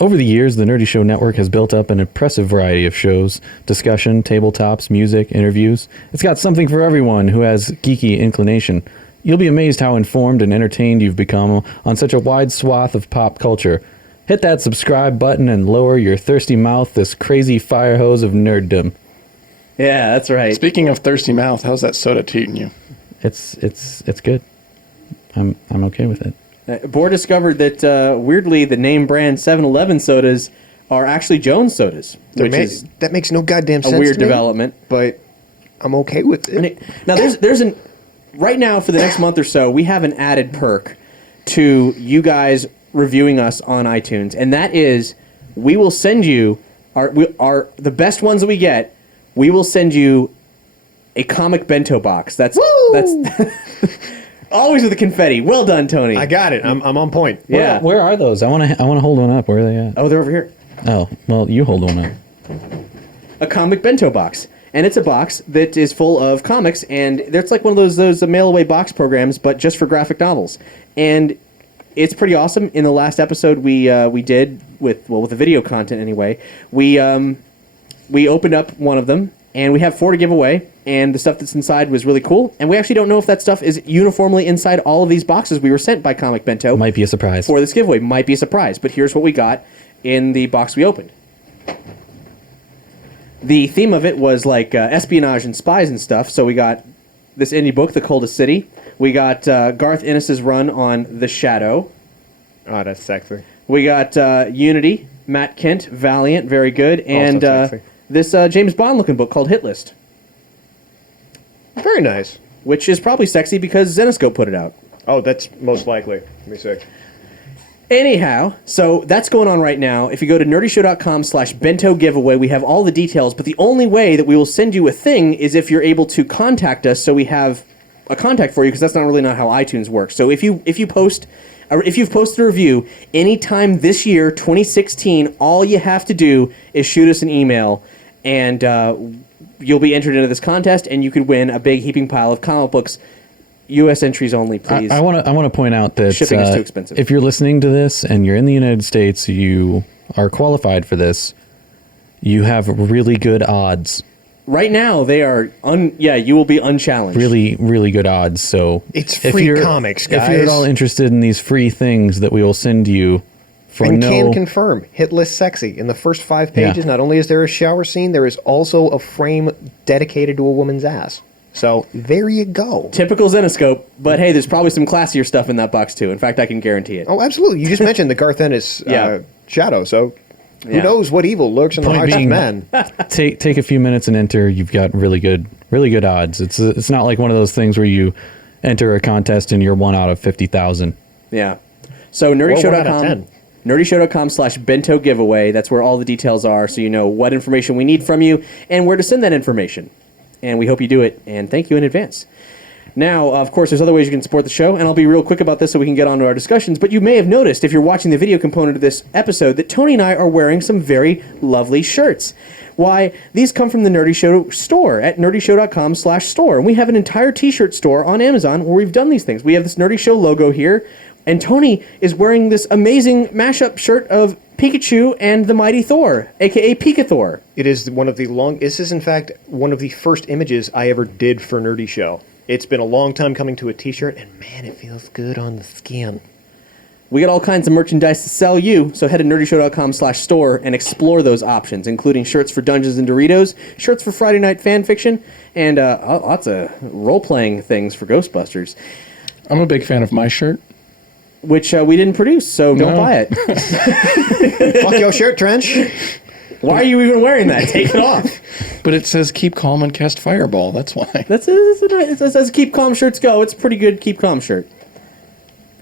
Over the years, the Nerdy Show Network has built up an impressive variety of shows, discussion, tabletops, music, interviews. It's got something for everyone who has geeky inclination. You'll be amazed how informed and entertained you've become on such a wide swath of pop culture. Hit that subscribe button and lower your thirsty mouth this crazy fire hose of nerddom. Yeah, that's right. Speaking of thirsty mouth, how's that soda treating you? It's good. I'm okay with it. Boar discovered that, weirdly, the name brand 7-Eleven sodas are actually Jones sodas, which is That makes no goddamn sense. a weird to me, development. but I'm okay with it. Now, there's an right now for the next month or so, we have an added perk to you guys reviewing us on iTunes, and that is we will send you the best ones that we get. We will send you a comic bento box. That's always with the confetti. Well done, Tony. I got it. I'm on point. Yeah. Where are those? I want to hold one up. Where are they at? Oh, they're over here. Oh, well, you hold one up. A comic bento box. And it's a box that is full of comics, and it's like one of those mail-away box programs, but just for graphic novels. And it's pretty awesome. In the last episode we did with the video content anyway, we opened up one of them, and we have 4 to give away, and the stuff that's inside was really cool. And we actually don't know if that stuff is uniformly inside all of these boxes we were sent by Comic Bento. Might be a surprise. For this giveaway. Might be a surprise, but here's what we got in the box we opened. The theme of it was like espionage and spies and stuff, so we got this indie book, The Coldest City. We got Garth Ennis's run on The Shadow. Oh, that's sexy. We got Unity, Matt Kent, Valiant, very good, and sexy. this James Bond-looking book called Hit List, Very nice. which is probably sexy because Zenescope put it out. Oh, that's most likely. Let me see. Anyhow, so that's going on right now. If you go to nerdyshow.com/bento giveaway, we have all the details, but the only way that we will send you a thing is if you're able to contact us, so we have a contact for you, because that's not how iTunes works. So if you've posted a review anytime this year, 2016, all you have to do is shoot us an email, and you'll be entered into this contest, and you could win a big heaping pile of comic books. U.S. entries only, please. I want to point out that shipping is too expensive. If you're listening to this and you're in the United States, you are qualified for this. You have really good odds. Right now, they are you will be unchallenged. Really, really good odds. So it's free comics, guys. If you're at all interested in these free things that we will send you for and can confirm, hit list sexy. In the first 5 pages, not only is there a shower scene, there is also a frame dedicated to a woman's ass. So there you go. Typical Zenoscope, but hey, there's probably some classier stuff in that box too. In fact, I can guarantee it. Oh, absolutely. You just mentioned the Garth Ennis shadow, so who knows what evil lurks in the hearts of men. Take a few minutes and enter. You've got really good odds. It's not like one of those things where you enter a contest and you're 1 out of 50,000. Yeah. So nerdyshow.com. nerdyshow.com/bento giveaway. That's where all the details are, so you know what information we need from you and where to send that information. And we hope you do it, and thank you in advance. Now, of course, there's other ways you can support the show, and I'll be real quick about this so we can get on to our discussions, but you may have noticed, if you're watching the video component of this episode, that Tony and I are wearing some very lovely shirts. Why, these come from the Nerdy Show store at nerdyshow.com/store, and we have an entire t-shirt store on Amazon where we've done these things. We have this Nerdy Show logo here, and Tony is wearing this amazing mashup shirt of Pikachu and the Mighty Thor, a.k.a. Pikathor. It is this is in fact one of the first images I ever did for Nerdy Show. It's been a long time coming to a t-shirt, and man, it feels good on the skin. We got all kinds of merchandise to sell you, so head to nerdyshow.com/store and explore those options, including shirts for Dungeons and Doritos, shirts for Friday Night Fan Fiction, and lots of role-playing things for Ghostbusters. I'm a big fan of my shirt. Which we didn't produce, so don't buy it. Fuck your shirt, Trench. Why are you even wearing that? Take it off. But it says keep calm and cast fireball. That's why. That's as keep calm shirts go. It's a pretty good keep calm shirt.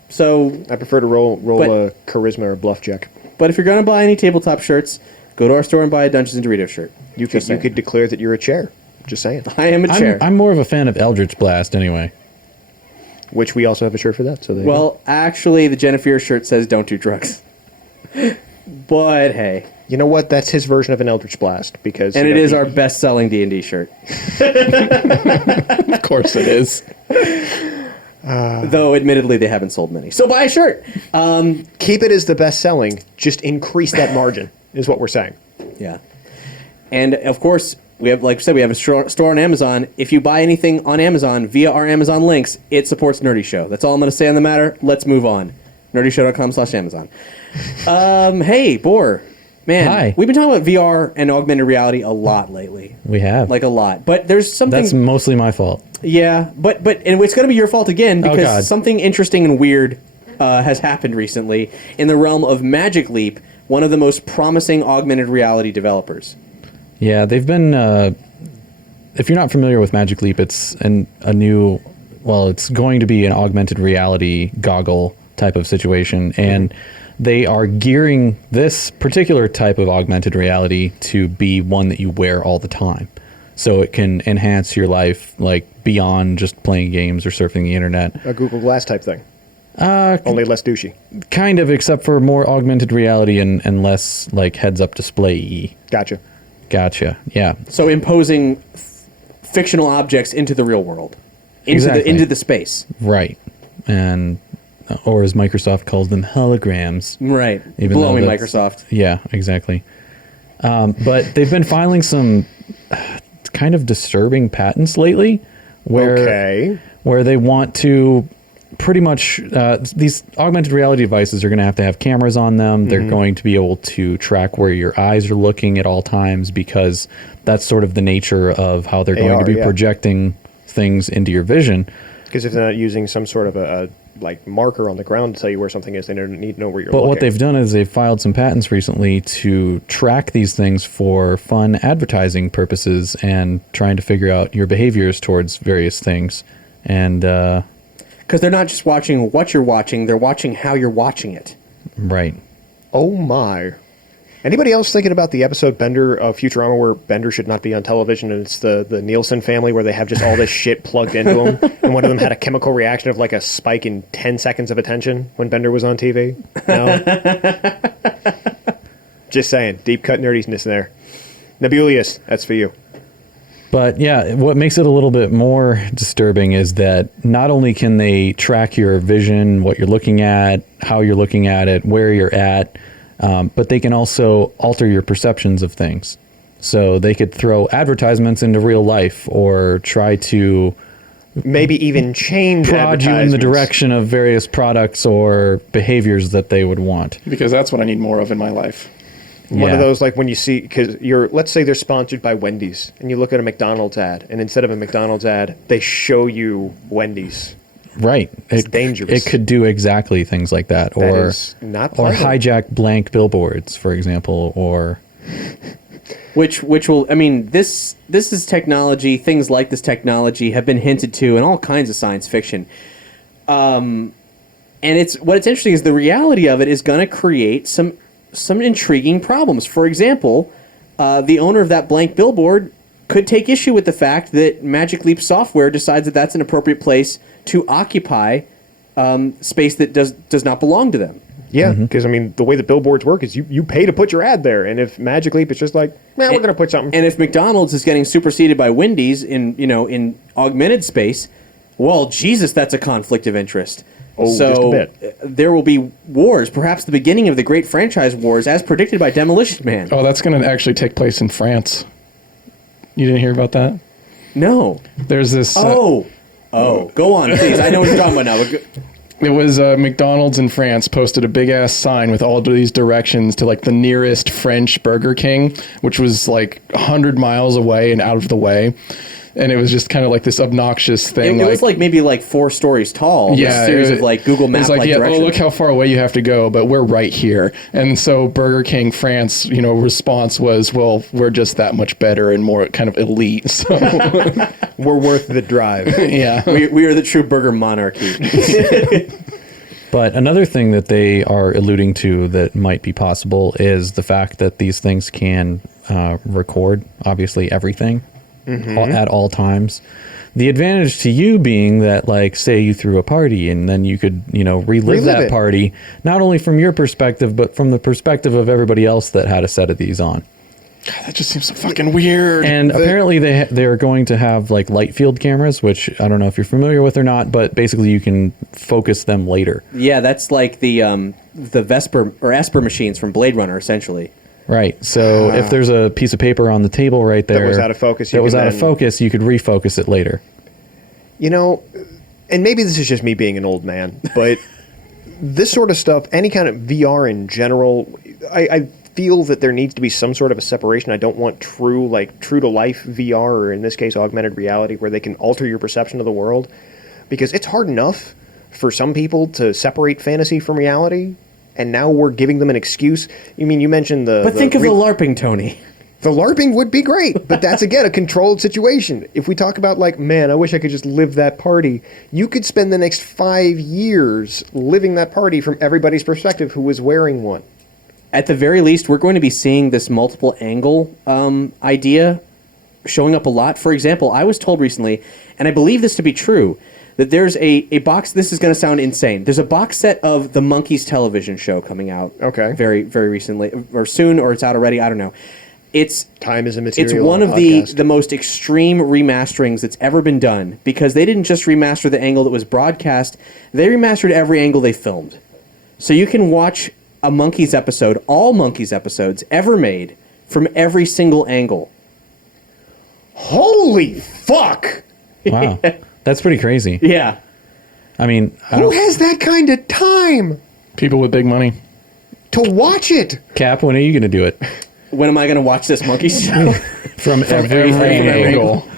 So I prefer to roll a charisma or bluff check. But if you're going to buy any tabletop shirts, go to our store and buy a Dungeons and Doritos shirt. You could declare that you're a chair. Just saying. I am a chair. I'm more of a fan of Eldritch Blast anyway. Which we also have a shirt for that. So well, actually, the Jennifer shirt says "Don't do drugs." But hey, you know what? That's his version of an Eldritch Blast because it is our best-selling D&D shirt. Of course, it is. Though, admittedly, they haven't sold many. So buy a shirt. Keep it as the best-selling. Just increase that margin is what we're saying. Yeah, and of course. We have, like I said, we have a store on Amazon. If you buy anything on Amazon via our Amazon links, it supports Nerdy Show. That's all I'm going to say on the matter. Let's move on. nerdyshow.com/Amazon. Hey, Boar. Man, Hi. We've been talking about VR and augmented reality a lot lately. We have. Like a lot. But there's something... That's mostly my fault. Yeah, but and it's going to be your fault again because something interesting and weird has happened recently in the realm of Magic Leap, one of the most promising augmented reality developers. Yeah, they've been. If you're not familiar with Magic Leap, it's it's going to be an augmented reality goggle type of situation, and they are gearing this particular type of augmented reality to be one that you wear all the time, so it can enhance your life like beyond just playing games or surfing the internet. A Google Glass type thing. Only less douchey. Kind of, except for more augmented reality and less like heads-up display-y. Gotcha. Yeah. So imposing fictional objects into the real world, into the space. Right. And or as Microsoft calls them, holograms. Right. Even blowing Microsoft. Yeah, exactly. But they've been filing some kind of disturbing patents lately, where they want to pretty much these augmented reality devices are going to have cameras on them. They're going to be able to track where your eyes are looking at all times because that's sort of the nature of how they're going to be projecting things into your vision. Because if they're not using some sort of a marker on the ground to tell you where something is, they need to know where you're looking. But what they've done is they've filed some patents recently to track these things for fun advertising purposes and trying to figure out your behaviors towards various things. And because they're not just watching what you're watching, they're watching how you're watching it. Right. Oh my. Anybody else thinking about the episode Bender of Futurama where Bender should not be on television, and it's the Nielsen family where they have just all this shit plugged into him, and one of them had a chemical reaction of like a spike in 10 seconds of attention when Bender was on TV? No? Just saying. Deep cut nerdiness there. Nebulius, that's for you. But yeah, what makes it a little bit more disturbing is that not only can they track your vision, what you're looking at, how you're looking at it, where you're at, but they can also alter your perceptions of things. So they could throw advertisements into real life or try to maybe even change prod you in the direction of various products or behaviors that they would want. Because that's what I need more of in my life. One of those, like when you see, because let's say they're sponsored by Wendy's, and you look at a McDonald's ad, and instead of a McDonald's ad, they show you Wendy's. Right. It's dangerous. It could do exactly things like that. That is not or pleasant. hijack blank billboards, for example, or... Which will, I mean, this is technology, things like this technology have been hinted to in all kinds of science fiction. And what's interesting is the reality of it is going to create some intriguing problems. For example, the owner of that blank billboard could take issue with the fact that Magic Leap Software decides that that's an appropriate place to occupy space that does not belong to them. Yeah, because I mean, the way the billboards work is you pay to put your ad there, and if Magic Leap is just like, we're going to put something. And if McDonald's is getting superseded by Wendy's in augmented space, well, Jesus, that's a conflict of interest. Oh, so just a bit. There will be wars, perhaps the beginning of the great franchise wars, as predicted by Demolition Man. Oh, that's going to actually take place in France. You didn't hear about that? No. There's this... Go on, please. I know what you're talking about now. It was McDonald's in France posted a big-ass sign with all of these directions to, like, the nearest French Burger King, which was, like, 100 miles away and out of the way. And it was just kind of like this obnoxious thing. It was like maybe like 4 stories tall. Yeah, a series of like Google Maps like directions. Oh, look how far away you have to go, but we're right here. And so Burger King France, response was, well, we're just that much better and more kind of elite. So we're worth the drive. Yeah, we are the true burger monarchy. But another thing that they are alluding to that might be possible is the fact that these things can record, obviously, everything. At all times. The advantage to you being that, like, say you threw a party and then you could, relive that party, not only from your perspective, but from the perspective of everybody else that had a set of these on. God, that just seems so fucking weird. And apparently they're going to have, like, light field cameras, which I don't know if you're familiar with or not, but basically you can focus them later. Yeah, that's like the Vesper or Esper machines from Blade Runner, essentially. Right. So if there's a piece of paper on the table right there that was out of focus, you could refocus it later. And maybe this is just me being an old man, but this sort of stuff, any kind of VR in general, I feel that there needs to be some sort of a separation. I don't want true to life VR, or in this case augmented reality, where they can alter your perception of the world, because it's hard enough for some people to separate fantasy from reality. And now we're giving them an excuse. You mentioned the... But think of the LARPing, Tony. The LARPing would be great, but that's, again, a controlled situation. If we talk about, like, man, I wish I could just live that party, you could spend the next 5 years living that party from everybody's perspective who was wearing one. At the very least, we're going to be seeing this multiple angle idea showing up a lot. For example, I was told recently, and I believe this to be true, that there's a box. This is going to sound insane. There's a box set of the Monkeys television show coming out. Okay. Very, very recently, or soon, or it's out already. I don't know. Time is a material. It's one of the most extreme remasterings that's ever been done, because they didn't just remaster the angle that was broadcast. They remastered every angle they filmed. So you can watch a Monkeys episode, all Monkeys episodes ever made, from every single angle. Holy fuck! Wow. That's pretty crazy. Yeah. I mean... Who has that kind of time? People with big money. To watch it! Cap, when are you going to do it? When am I going to watch this Monkeys show? From every angle.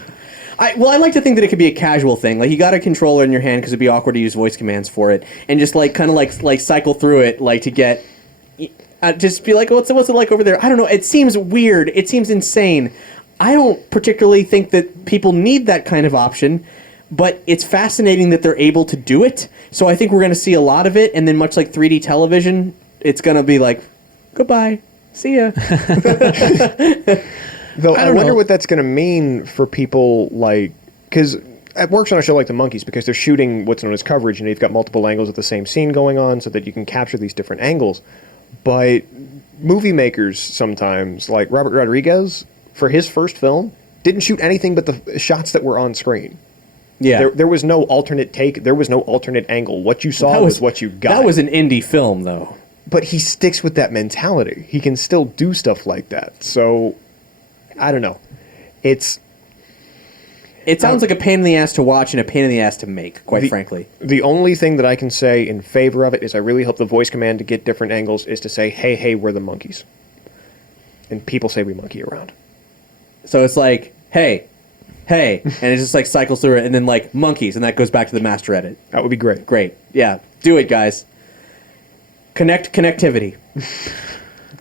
I like to think that it could be a casual thing. Like, you got a controller in your hand because it'd be awkward to use voice commands for it, and just like cycle through it, like to get... just be like, what's it like over there? I don't know. It seems weird. It seems insane. I don't particularly think that people need that kind of option, but it's fascinating that they're able to do it. So I think we're going to see a lot of it, and then much like 3D television, it's going to be like, goodbye, see ya. Though I wonder know. what that's going to mean for people, like, because it works on a show like The Monkeys because they're shooting what's known as coverage, and you've got multiple angles of the same scene going on so that you can capture these different angles. But movie makers sometimes, like Robert Rodriguez, for his first film, didn't shoot anything but the shots that were on screen. Yeah. There was no alternate take. There was no alternate angle. What you saw was what you got. That was an indie film, though. But he sticks with that mentality. He can still do stuff like that. So, I don't know. It sounds like a pain in the ass to watch and a pain in the ass to make, quite frankly. The only thing that I can say in favor of it is I really hope the voice command to get different angles is to say, hey, hey, we're the monkeys. And people say we monkey around. So it's like, hey, and it just like cycles through it, and then like monkeys, and that goes back to the master edit. That would be great. Great. Yeah. Do it, guys. Connectivity.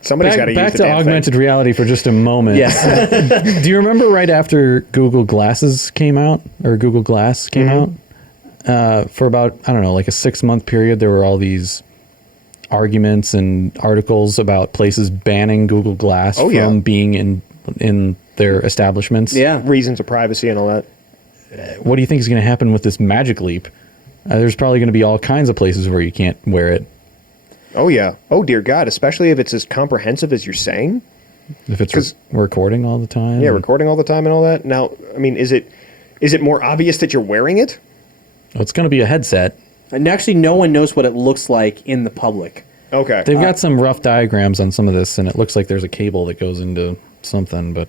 Somebody's got to use Back the to damn augmented thing. reality for just a moment. Yes. Do you remember right after Google Glasses came out, or Google Glass came out? For about, I don't know, like a 6-month period, there were all these arguments and articles about places banning Google Glass from being in their establishments. Yeah. Reasons of privacy and all that. What do you think is going to happen with this magic leap? There's probably going to be all kinds of places where you can't wear it. Oh, yeah. Oh, dear God. Especially if it's as comprehensive as you're saying. If it's recording all the time. Yeah, recording all the time and all that. Now, I mean, is it more obvious that you're wearing it? Well, it's going to be a headset. And actually, no one knows what it looks like in the public. Okay. They've got some rough diagrams on some of this, and it looks like there's a cable that goes into something, but...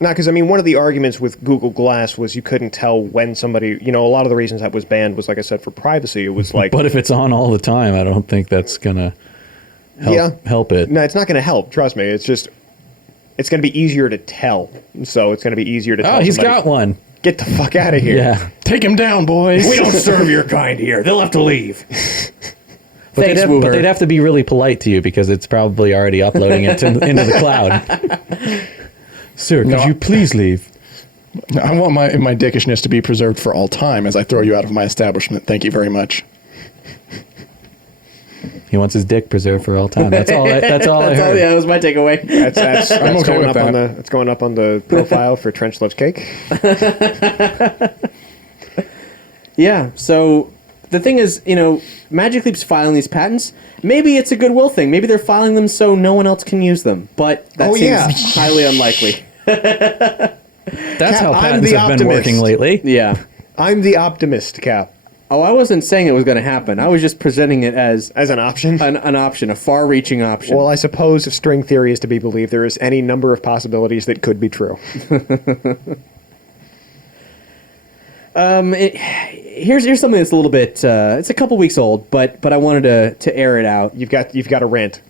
No, because, I mean, one of the arguments with Google Glass was you couldn't tell when somebody... You know, a lot of the reasons that was banned was, like I said, for privacy. It was like... But if it's on all the time, I don't think that's going to help it. No, it's not going to help. Trust me. It's just... It's going to be easier to tell. So it's going to be easier to tell Oh, he's somebody, got one. Get the fuck out of here. Yeah. Take him down, boys. We don't serve your kind here. They'll have to leave. But Thanks, but Wooher. they'd have to be really polite to you because it's probably already uploading it into the cloud. Sir, could you please leave? I want my dickishness to be preserved for all time as I throw you out of my establishment. Thank you very much. He wants his dick preserved for all time. That's all. That's all I heard. Yeah, that was my takeaway. That's I'm okay going with up that. on the it's going up on the profile for Trench Loves Cake. Yeah, so the thing is, you know, Magic Leap's filing these patents. Maybe it's a goodwill thing. Maybe they're filing them so no one else can use them. But that seems highly unlikely. That's how I'm patents the have been optimist. working lately. Yeah. I'm the optimist, Cap. Oh, I wasn't saying it was going to happen. I was just presenting it as As an option? an option, a far-reaching option. Well, I suppose if string theory is to be believed, there is any number of possibilities that could be true. Here's something that's a little bit. It's a couple weeks old, but I wanted to air it out. You've got a rant.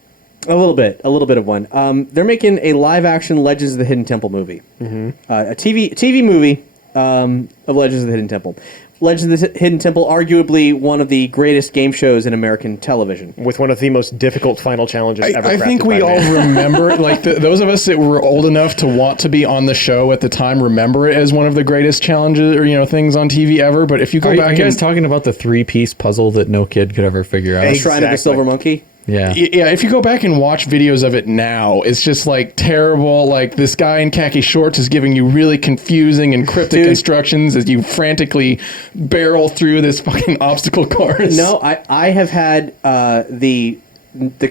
A little bit of one. They're making a live-action Legends of the Hidden Temple movie. A TV movie of Legends of the Hidden Temple. Legends of the Hidden Temple, arguably one of the greatest game shows in American television. With one of the most difficult final challenges ever. I think crafted we by all man. remember, like those of us that were old enough to want to be on the show at the time, remember it as one of the greatest challenges or things on TV ever. But if you go Are back you guys and talking about the 3-piece puzzle that no kid could ever figure out? The Shrine of the Exactly. Silver Monkey. Yeah. yeah, if you go back and watch videos of it now, it's just like terrible. Like this guy in khaki shorts is giving you really confusing and cryptic instructions as you frantically barrel through this fucking obstacle course. No, I have had the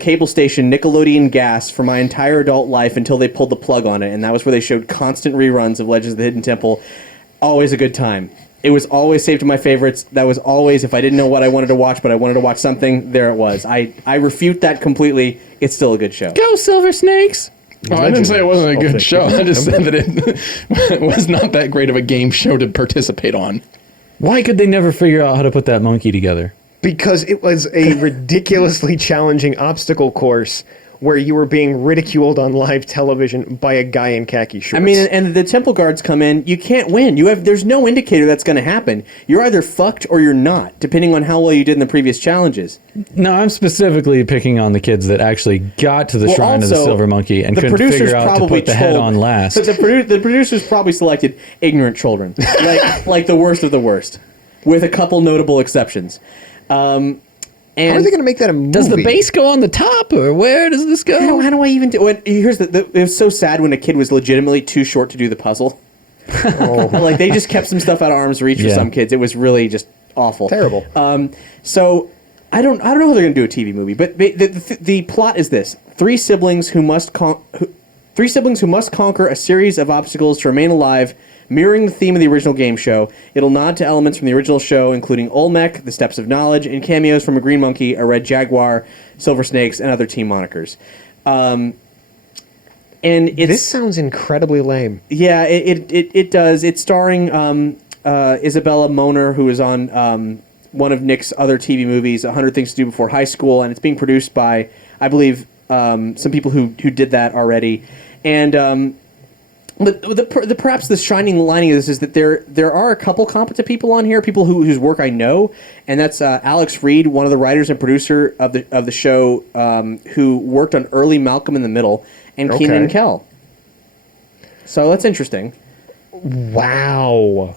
cable station Nickelodeon Gas for my entire adult life until they pulled the plug on it, and that was where they showed constant reruns of Legends of the Hidden Temple. Always a good time. It was always saved to my favorites. That was always, if I didn't know what I wanted to watch, but I wanted to watch something, there it was. I refute that completely. It's still a good show. Go Silver Snakes! Oh, I didn't say it wasn't a Legend. good show. I just said that it was not that great of a game show to participate on. Why could they never figure out how to put that monkey together? Because it was a ridiculously challenging obstacle course where you were being ridiculed on live television by a guy in khaki shorts. I mean, and the temple guards come in. You can't win. There's no indicator that's going to happen. You're either fucked or you're not, depending on how well you did in the previous challenges. No, I'm specifically picking on the kids that actually got to the Shrine of the also, Silver Monkey and the couldn't producers figure out to probably put the head on last. But the producers probably selected ignorant children, like the worst of the worst, with a couple notable exceptions. And How are they going to make that a movie? Does the base go on the top, or where does this go? how do I even do it? Here's it was so sad when a kid was legitimately too short to do the puzzle. Like, they just kept some stuff out of arm's reach for Yeah. some kids. It was really just awful. Terrible. So I don't know how they're going to do a TV movie, but the plot is this: three siblings who must conquer a series of obstacles to remain alive, mirroring the theme of the original game show. It'll nod to elements from the original show, including Olmec, the Steps of Knowledge, and cameos from a green monkey, a red jaguar, silver snakes, and other team monikers. And This sounds incredibly lame. yeah, it does. It's starring Isabella Moner, who is on one of Nick's other TV movies, 100 Things to Do Before High School, and it's being produced by, I believe, some people who did that already. And but perhaps the shining lining of this is that there are a couple competent people on here, people whose work I know, and that's Alex Reed, one of the writers and producer of the show, who worked on early Malcolm in the Middle, and Keenan and Kel. So that's interesting. Wow.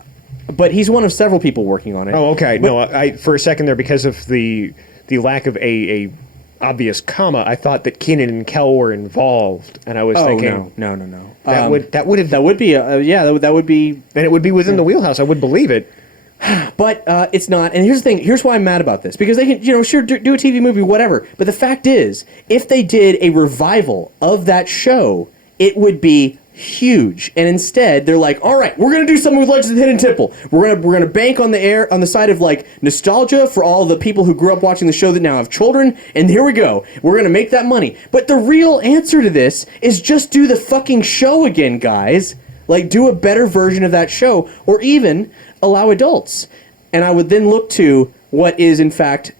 But he's one of several people working on it. Oh, okay. But- No, I for a second there, because of the lack of a obvious comma, I thought that Keenan and Kel were involved, and I was thinking no. that would have That would be that would be. and it would be within the wheelhouse. I would believe it. But it's not. And here's the thing. Here's why I'm mad about this. Because they can, sure, do a TV movie, whatever. But the fact is, if they did a revival of that show, it would be huge. And instead, they're like, all right, we're going to do something with Legends of the Hidden Temple. We're gonna bank on the side of, like, nostalgia for all the people who grew up watching the show that now have children. And here we go. We're going to make that money. But the real answer to this is just do the fucking show again, guys. Like, do a better version of that show, or even allow adults. And I would then look to what is, in fact,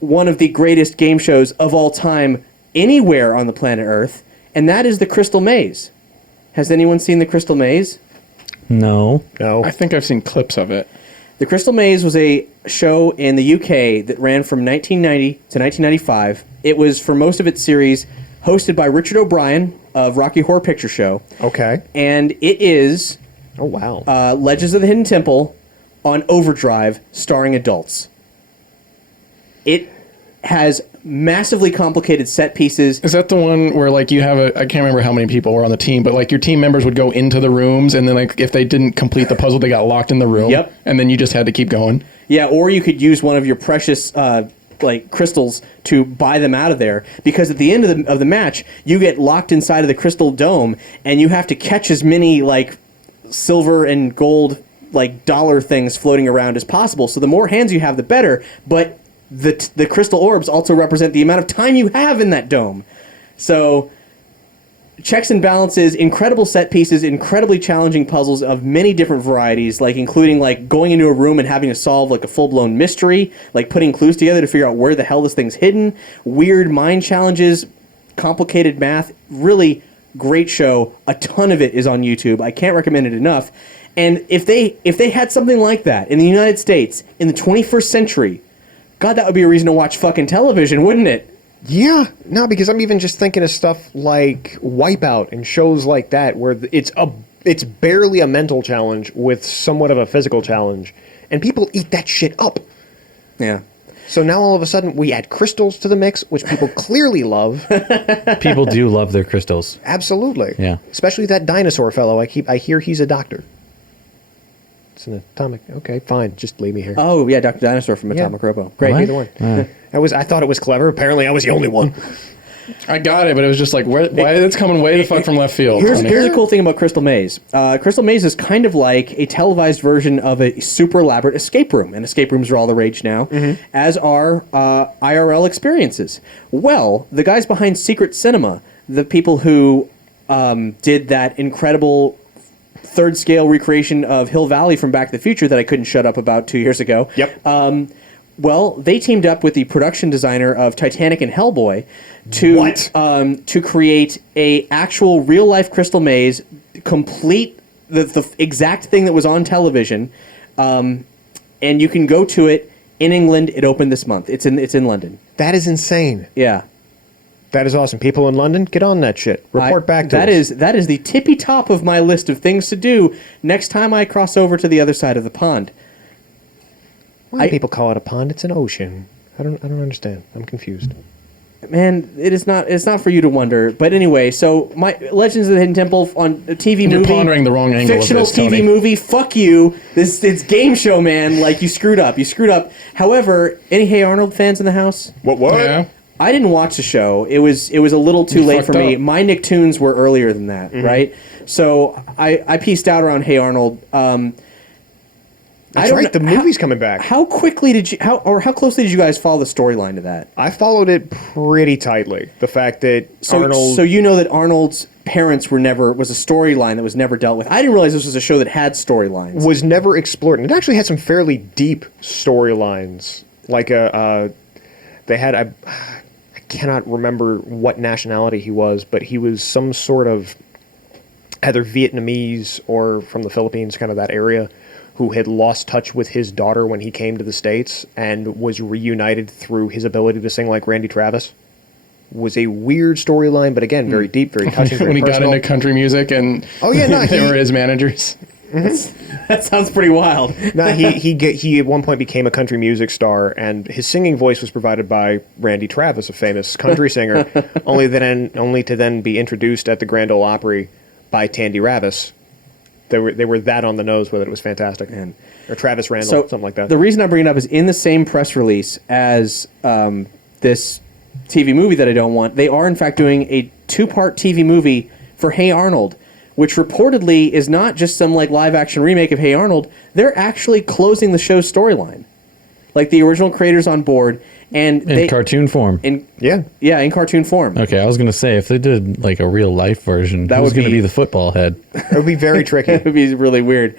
one of the greatest game shows of all time anywhere on the planet Earth, and that is The Crystal Maze. Has anyone seen The Crystal Maze? No. No. I think I've seen clips of it. The Crystal Maze was a show in the UK that ran from 1990 to 1995. It was, for most of its series, hosted by Richard O'Brien of Rocky Horror Picture Show. Okay. And it is Oh, wow. Legends of the Hidden Temple on overdrive, starring adults. It has massively complicated set pieces. Is that the one where, like, you have I can't remember how many people were on the team, but, like, your team members would go into the rooms, and then, like, if they didn't complete the puzzle, they got locked in the room. Yep. And then you just had to keep going. Yeah, or you could use one of your precious crystals to buy them out of there, because at the end of the match, you get locked inside of the crystal dome, and you have to catch as many, like, silver and gold, like, dollar things floating around as possible. So the more hands you have, the better. But the crystal orbs also represent the amount of time you have in that dome. So checks and balances, incredible set pieces, incredibly challenging puzzles of many different varieties, like including, like, going into a room and having to solve, like, a full-blown mystery, like putting clues together to figure out where the hell this thing's hidden, weird mind challenges, complicated math. Really great show. A ton of it is on YouTube. I can't recommend it enough. And if they had something like that in the United States in the 21st century, God, that would be a reason to watch fucking television, wouldn't it? Yeah, no, because I'm even just thinking of stuff like Wipeout and shows like that, where it's barely a mental challenge with somewhat of a physical challenge, and people eat that shit up. Yeah. So now all of a sudden we add crystals to the mix, which people clearly love. People do love their crystals. Absolutely. Yeah. Especially that dinosaur fellow. I hear he's a doctor. It's an atomic. Okay, fine. Just leave me here. Oh, yeah, Dr. Dinosaur from Atomic Robo. Great. What? Either one. I thought it was clever. Apparently, I was the only one. I got it, but it was just like, why that's coming way the fuck from left field. Here's Tony. the cool thing about Crystal Maze. Crystal Maze is kind of like a televised version of a super elaborate escape room, and escape rooms are all the rage now, as are IRL experiences. Well, the guys behind Secret Cinema, the people who did that incredible third scale recreation of Hill Valley from Back to the Future that I couldn't shut up about 2 years ago. Yep. Well, they teamed up with the production designer of Titanic and Hellboy to create a actual real life Crystal Maze, complete the exact thing that was on television, and you can go to it in England. It opened this month. It's in London. That is insane. Yeah. That is awesome. People in London, get on that shit. Report back to us. That is the tippy top of my list of things to do next time I cross over to the other side of the pond. Why do people call it a pond? It's an ocean. I don't understand. I'm confused. Man, it's not for you to wonder. But anyway, so my Legends of the Hidden Temple on a TV You're movie. pondering the wrong angle of fictional this, Tony. TV movie. Fuck you. It's game show, man. Like, you screwed up. You screwed up. However, any Hey Arnold fans in the house? What? Yeah. I didn't watch the show. It was a little too late for fucked me. up. My Nicktoons were earlier than that, right? So I pieced out around Hey Arnold. That's right. The movie's coming back. How quickly did you how closely did you guys follow the storyline to that? I followed it pretty tightly. The fact that Arnold. So you know that Arnold's parents was a storyline that was never dealt with. I didn't realize this was a show that had storylines. was never explored, and it actually had some fairly deep storylines. Like they had I cannot remember what nationality he was, but he was some sort of either Vietnamese or from the Philippines, kind of that area, who had lost touch with his daughter when he came to the States and was reunited through his ability to sing like Randy Travis. Was a weird storyline, but again, very deep, very touching, very When he personal. got into country music and they were his managers. That sounds pretty wild. No, he at one point became a country music star, and his singing voice was provided by Randy Travis, a famous country singer, only to then be introduced at the Grand Ole Opry by Tandy Ravis. They were that on the nose with it. It was fantastic. Or Travis Randall, something like that. The reason I bring it up is in the same press release as this TV movie that I don't want, they are in fact doing a 2-part TV movie for Hey Arnold, which reportedly is not just some like live action remake of Hey Arnold. They're actually closing the show's storyline. Like, the original creators on board, and In cartoon form. in Yeah. cartoon form. Okay, I was going to say, if they did like a real life version, That who's would going to be- be the football head? It would be very tricky. It would be really weird.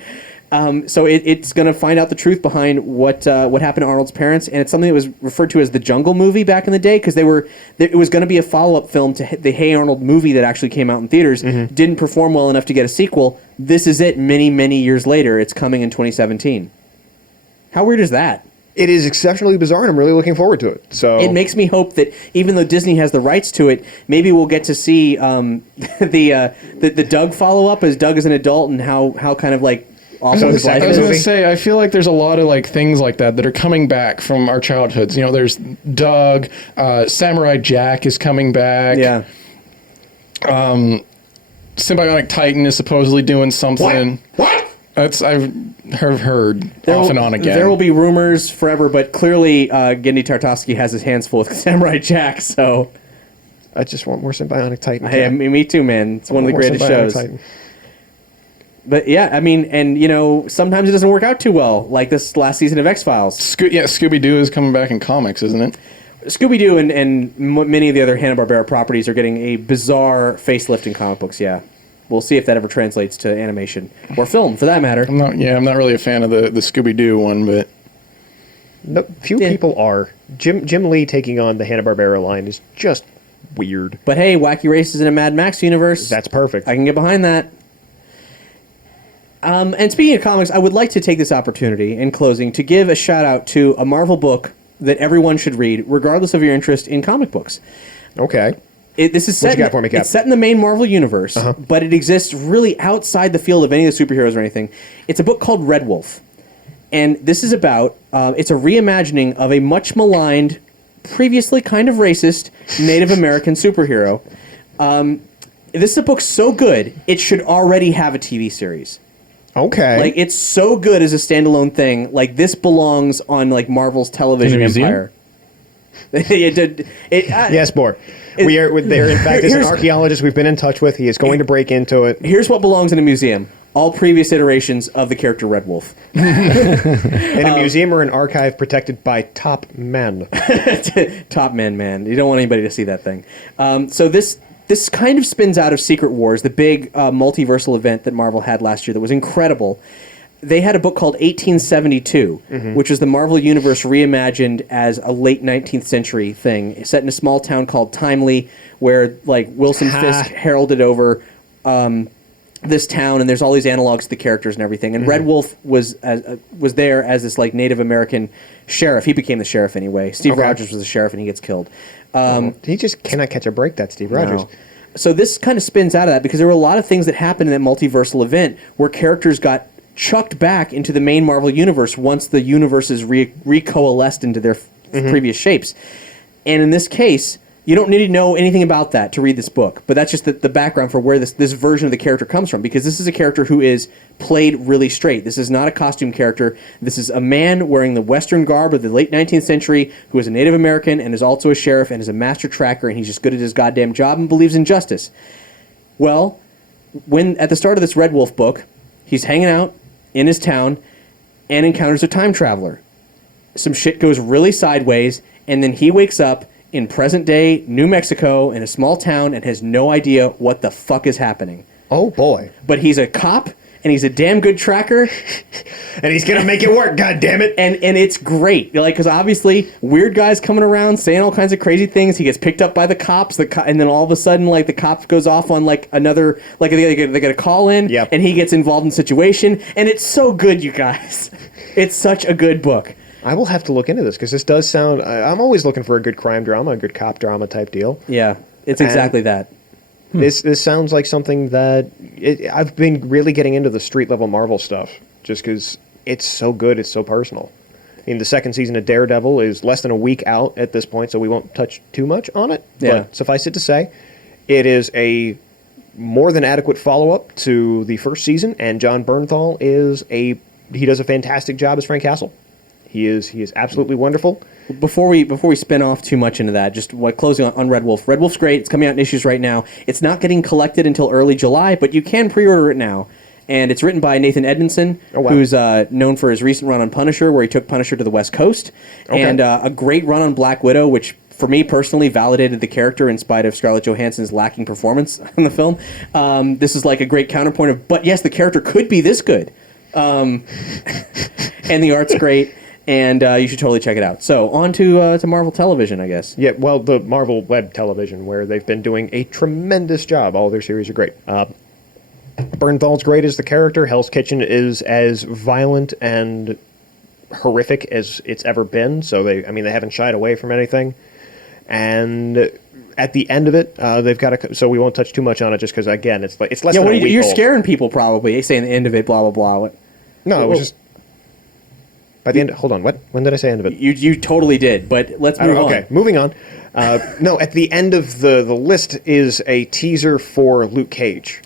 So it's going to find out the truth behind what happened to Arnold's parents, and it's something that was referred to as the Jungle Movie back in the day, because it was going to be a follow-up film to the Hey Arnold movie that actually came out in theaters. Didn't perform well enough to get a sequel. This is it. Many years later, it's coming in 2017. How weird is that? It is exceptionally bizarre, and I'm really looking forward to it. So It makes me hope that even though Disney has the rights to it, maybe we'll get to see the Doug follow-up as Doug is an adult, and how kind of like awful his life I was is. going to say, I feel like there's a lot of like things like that are coming back from our childhoods. You know, there's Doug, Samurai Jack is coming back. Yeah. Symbiotic Titan is supposedly doing something. What? I've heard off and on again. There will be rumors forever, but clearly Gendy Tartakovsky has his hands full with Samurai Jack, so... I just want more Symbiotic Titan. Hey, me too, man. It's one of the More greatest Symbiotic shows. Titan. But yeah, I mean, and you know, sometimes it doesn't work out too well, like this last season of X-Files. Scooby-Doo is coming back in comics, isn't it? Scooby-Doo and many of the other Hanna-Barbera properties are getting a bizarre facelift in comic books, yeah. We'll see if that ever translates to animation or film, for that matter. I'm not really a fan of the Scooby-Doo one, but No, few people are. Jim Lee taking on the Hanna-Barbera line is just weird. But hey, Wacky Races in a Mad Max universe. That's perfect. I can get behind that. And speaking of comics, I would like to take this opportunity in closing to give a shout out to a Marvel book that everyone should read, regardless of your interest in comic books. Okay. This is set. What you got for me, Cap? It's set in the main Marvel universe, but it exists really outside the field of any of the superheroes or anything. It's a book called Red Wolf, and this is about. It's a reimagining of a much maligned, previously kind of racist Native American superhero. This is a book so good it should already have a TV series. Okay. Like, it's so good as a standalone thing. Like, this belongs on like Marvel's television museum? empire. Yes, Bor. There, in fact, is an archaeologist we've been in touch with. He is going to break into it. Here's what belongs in a museum. All previous iterations of the character Red Wolf. In a museum or an archive protected by top men. Top men, man. You don't want anybody to see that thing. So this kind of spins out of Secret Wars, the big multiversal event that Marvel had last year that was incredible. They had a book called 1872, which was the Marvel Universe reimagined as a late 19th century thing, set in a small town called Timely, where like Wilson Fisk heralded over this town, and there's all these analogs to the characters and everything. And Red Wolf was there as this like Native American sheriff. He became the sheriff anyway. Steve Rogers was the sheriff, and he gets killed. He just cannot catch a break, that Steve Rogers. No. So this kind of spins out of that because there were a lot of things that happened in that multiversal event where characters got chucked back into the main Marvel universe once the universes recoalesced into previous shapes. And in this case, you don't need to know anything about that to read this book, but that's just the background for where this version of the character comes from, because this is a character who is played really straight. This is not a costume character. This is a man wearing the Western garb of the late 19th century who is a Native American and is also a sheriff and is a master tracker, and he's just good at his goddamn job and believes in justice. Well, when at the start of this Red Wolf book, he's hanging out in his town and encounters a time traveler. Some shit goes really sideways, and then he wakes up in present-day New Mexico in a small town and has no idea what the fuck is happening. Oh, boy. But he's a cop, and he's a damn good tracker. And he's going to make it work, goddammit. And it's great. Like, because obviously, weird guys coming around saying all kinds of crazy things. He gets picked up by the cops, and then all of a sudden, like, the cop goes off on, like, another... Like, they get a call in, yep. And he gets involved in the situation. And it's so good, you guys. It's such a good book. I will have to look into this, because this does sound... I'm always looking for a good crime drama, a good cop drama type deal. Yeah, it's exactly that. This sounds like something that... I've been really getting into the street-level Marvel stuff, just because it's so good, it's so personal. I mean, the second season of Daredevil is less than a week out at this point, so we won't touch too much on it. Yeah. But suffice it to say, it is a more than adequate follow-up to the first season, and John Bernthal he does a fantastic job as Frank Castle. He is absolutely wonderful. Before we spin off too much into that, just closing on Red Wolf. Red Wolf's great. It's coming out in issues right now. It's not getting collected until early July, but you can pre-order it now. And it's written by Nathan Edmondson, who's known for his recent run on Punisher, where he took Punisher to the West Coast, and a great run on Black Widow, which for me personally validated the character in spite of Scarlett Johansson's lacking performance in the film. This is like a great counterpoint of, but yes, the character could be this good. And the art's great. And you should totally check it out. So, on to Marvel Television, I guess. Yeah, well, the Marvel Web Television, where they've been doing a tremendous job. All their series are great. Bernthal's great as the character. Hell's Kitchen is as violent and horrific as it's ever been. So, they haven't shied away from anything. And at the end of it, they've got so we won't touch too much on it just because, again, it's less than a week you're old. scaring people probably, saying the end of it, blah, blah, blah. No, it was just... By the end, hold on, what? When did I say end of it? You totally did, but let's move on. Okay, moving on. No, at the end of the list is a teaser for Luke Cage.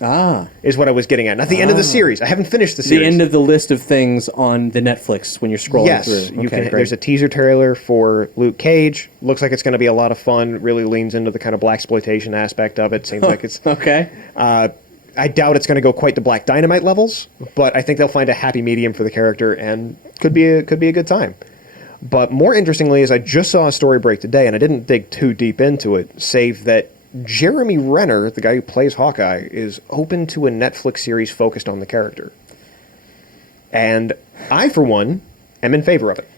Is what I was getting at. Not the end of the series. I haven't finished the series. The end of the list of things on the Netflix when you're scrolling through. Yes, there's a teaser trailer for Luke Cage. Looks like it's going to be a lot of fun. Really leans into the kind of blaxploitation aspect of it. Seems like it's... Okay. I doubt it's going to go quite to Black Dynamite levels, but I think they'll find a happy medium for the character, and could be a good time. But more interestingly is I just saw a story break today, and I didn't dig too deep into it, save that Jeremy Renner, the guy who plays Hawkeye, is open to a Netflix series focused on the character. And I, for one, am in favor of it.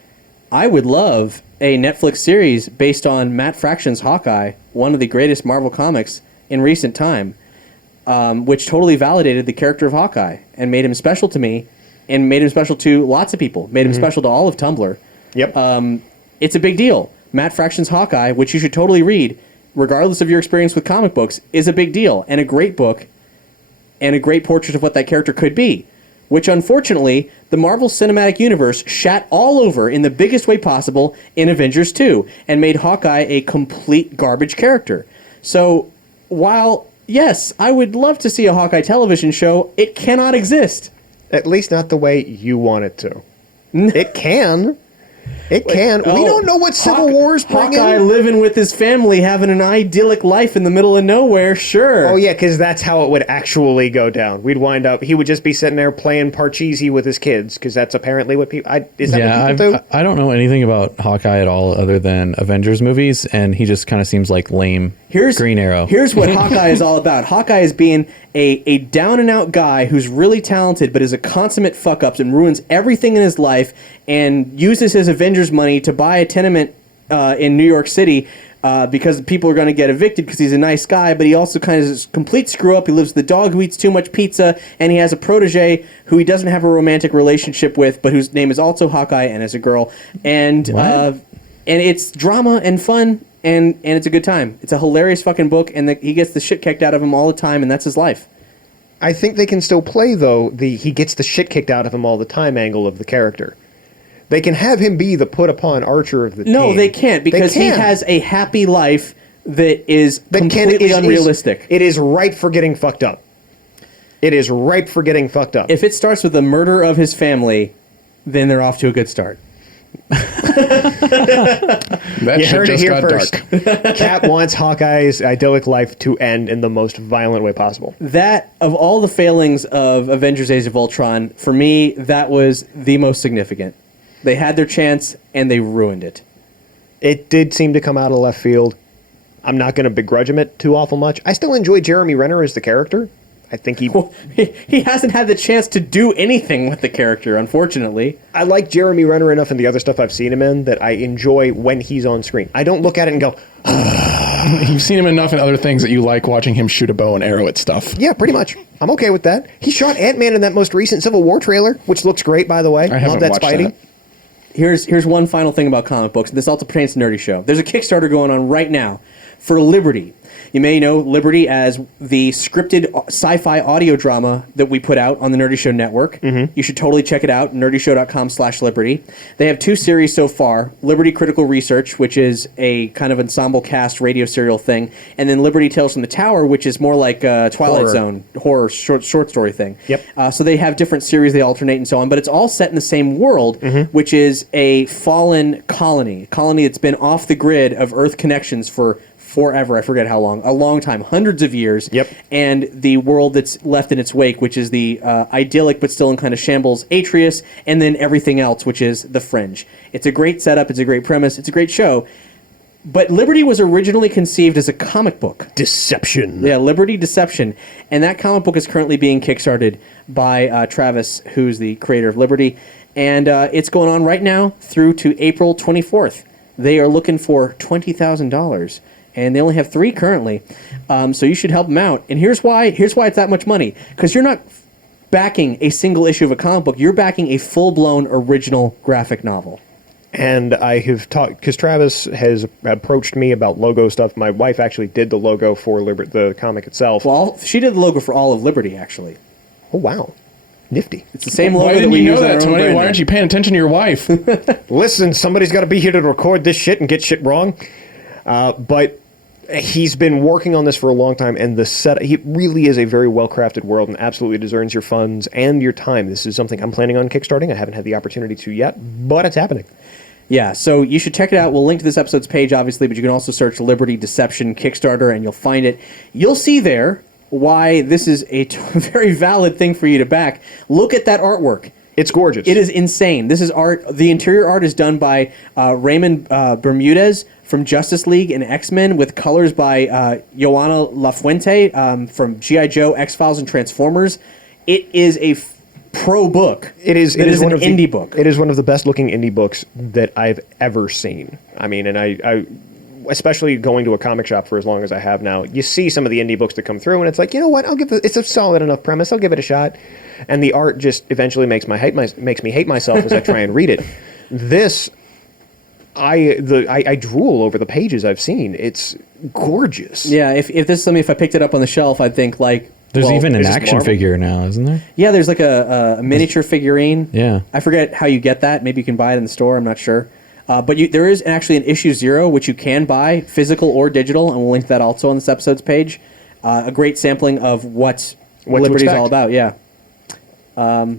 I would love a Netflix series based on Matt Fraction's Hawkeye, one of the greatest Marvel comics in recent time. Which totally validated the character of Hawkeye and made him special to me and made him special to lots of people, made him special to all of Tumblr. Yep. It's a big deal. Matt Fraction's Hawkeye, which you should totally read, regardless of your experience with comic books, is a big deal and a great book and a great portrait of what that character could be, which unfortunately the Marvel Cinematic Universe shat all over in the biggest way possible in Avengers 2 and made Hawkeye a complete garbage character. So while... yes, I would love to see a Hawkeye television show. It cannot exist. At least not the way you want it to. It can. It can. We don't know what Civil War's bringing. Hawkeye living with his family, having an idyllic life in the middle of nowhere, sure. Oh, yeah, because that's how it would actually go down. We'd wind up... He would just be sitting there playing Parcheesi with his kids, because that's apparently what people... Is that what people do? I don't know anything about Hawkeye at all other than Avengers movies, and he just kind of seems like lame Green Arrow. Here's what Hawkeye is all about. Hawkeye is being a down-and-out guy who's really talented, but is a consummate fuck-ups and ruins everything in his life and uses his Avengers money to buy a tenement in New York City because people are going to get evicted because he's a nice guy, but he also kind of is a complete screw-up. He lives with the dog who eats too much pizza, and he has a protege who he doesn't have a romantic relationship with, but whose name is also Hawkeye and is a girl. And it's drama and fun, and it's a good time. It's a hilarious fucking book, and he gets the shit kicked out of him all the time, and that's his life. I think they can still play, though, he gets the shit kicked out of him all the time angle of the character. They can have him be the put-upon archer of the team. No, they can't, because he has a happy life that is completely unrealistic. It is ripe for getting fucked up. It is ripe for getting fucked up. If it starts with the murder of his family, then they're off to a good start. That You shit heard it just here got first. dark. Cap wants Hawkeye's idyllic life to end in the most violent way possible. That, of all the failings of Avengers Age of Ultron, for me, that was the most significant. They had their chance, and they ruined it. It did seem to come out of left field. I'm not going to begrudge him it too awful much. I still enjoy Jeremy Renner as the character. I think He hasn't had the chance to do anything with the character, unfortunately. I like Jeremy Renner enough in the other stuff I've seen him in that I enjoy when he's on screen. I don't look at it and go, You've seen him enough in other things that you like watching him shoot a bow and arrow at stuff. yeah, pretty much. I'm okay with that. He shot Ant-Man in that most recent Civil War trailer, which looks great, by the way. I haven't watched that. Here's one final thing about comic books. This also pertains to Nerdy Show. There's a Kickstarter going on right now for Liberty. You may know Liberty as the scripted sci-fi audio drama that we put out on the Nerdy Show network. Mm-hmm. You should totally check it out, nerdyshow.com/Liberty. They have 2 series so far, Liberty Critical Research, which is a kind of ensemble cast radio serial thing, and then Liberty Tales from the Tower, which is more like a Twilight Zone horror short story thing. Yep. So they have different series, they alternate and so on, but it's all set in the same world, which is a fallen colony that's been off the grid of Earth connections for forever. I forget how long. A long time. Hundreds of years. Yep. And the world that's left in its wake, which is the idyllic but still in kind of shambles Atreus, and then everything else, which is the Fringe. It's a great setup. It's a great premise. It's a great show. But Liberty was originally conceived as a comic book. Deception. Yeah, Liberty Deception. And that comic book is currently being kickstarted by Travis, who's the creator of Liberty. And it's going on right now through to April 24th. They are looking for $20,000. And they only have 3 currently, so you should help them out. And here's why it's that much money. Because you're not backing a single issue of a comic book. You're backing a full-blown original graphic novel. And I have talked, because Travis has approached me about logo stuff. My wife actually did the logo for the comic itself. Well, she did the logo for all of Liberty, actually. Oh, wow. Nifty. It's the same logo Why that didn't we you know use on that, our own Tony? brand Why name. aren't you paying attention to your wife? Listen, somebody's got to be here to record this shit and get shit wrong. But he's been working on this for a long time, and he really is a very well-crafted world and absolutely deserves your funds and your time. This is something I'm planning on kickstarting. I haven't had the opportunity to yet, but it's happening. Yeah, so you should check it out. We'll link to this episode's page, obviously, but you can also search Liberty Deception Kickstarter, and you'll find it. You'll see there why this is a very valid thing for you to back. Look at that artwork. It's gorgeous. It is insane. This is art. The interior art is done by Raymond Bermudez from Justice League and X-Men, with colors by Joana Lafuente from G.I. Joe, X-Files, and Transformers. It is a pro book. It is one of the indie book. It is one of the best looking indie books that I've ever seen. I mean, and I especially going to a comic shop for as long as I have now, you see some of the indie books that come through, and it's like, you know what? It's a solid enough premise. I'll give it a shot. And the art just eventually makes me hate myself as I try and read it. This, I drool over the pages I've seen. It's gorgeous. Yeah, if this is something, if I picked it up on the shelf, I'd think like, There's well, even an is this action Marvel? figure now, isn't there? yeah, there's like a miniature figurine. Yeah. I forget how you get that. Maybe you can buy it in the store. I'm not sure. But there is actually an issue 0, which you can buy, physical or digital, and we'll link that also on this episode's page. A great sampling of what Liberty's all about. Yeah.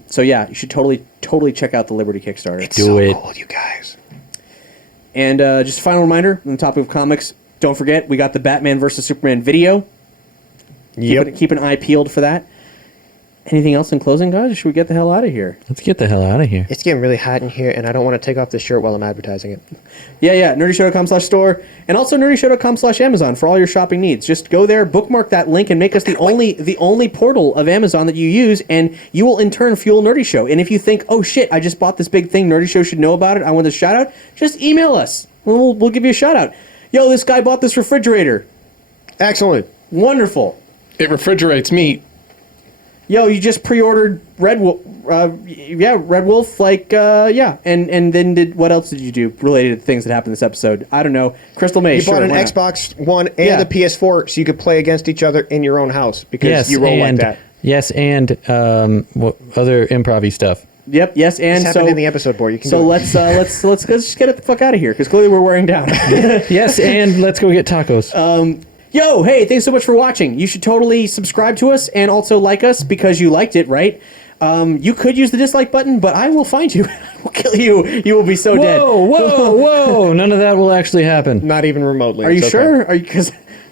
So yeah, you should totally check out the Liberty Kickstarter. It's Do so it. cool, you guys. And just a final reminder on the topic of comics, don't forget, we got the Batman vs. Superman video. Yep. Keep an eye peeled for that. Anything else in closing, guys, or should we get the hell out of here? Let's get the hell out of here. It's getting really hot in here, and I don't want to take off this shirt while I'm advertising it. Yeah, nerdyshow.com/store, and also nerdyshow.com/Amazon for all your shopping needs. Just go there, bookmark that link, and make us the only portal of Amazon that you use, and you will in turn fuel Nerdy Show. And if you think, oh shit, I just bought this big thing, Nerdy Show should know about it, I want a shout out, just email us. We'll give you a shout out. Yo, this guy bought this refrigerator. Excellent. Wonderful. It refrigerates meat. Yo, you just pre-ordered Red Wolf. Red Wolf. And then what else did you do related to things that happened this episode? I don't know. Crystal Maze. You bought an why not? Xbox One and Yeah. a PS4 so you could play against each other in your own house because you roll like that. Yes, and what other improv-y stuff. Yep. Yes. And This so happened in the episode board. You can So do it. let's just get it the fuck out of here because clearly we're wearing down. Yes, and let's go get tacos. Yo, hey, thanks so much for watching. You should totally subscribe to us and also like us because you liked it, right? You could use the dislike button, but I will find you. I will kill you. You will be so dead. Whoa! None of that will actually happen. Not even remotely. Are you It's okay. sure? Are you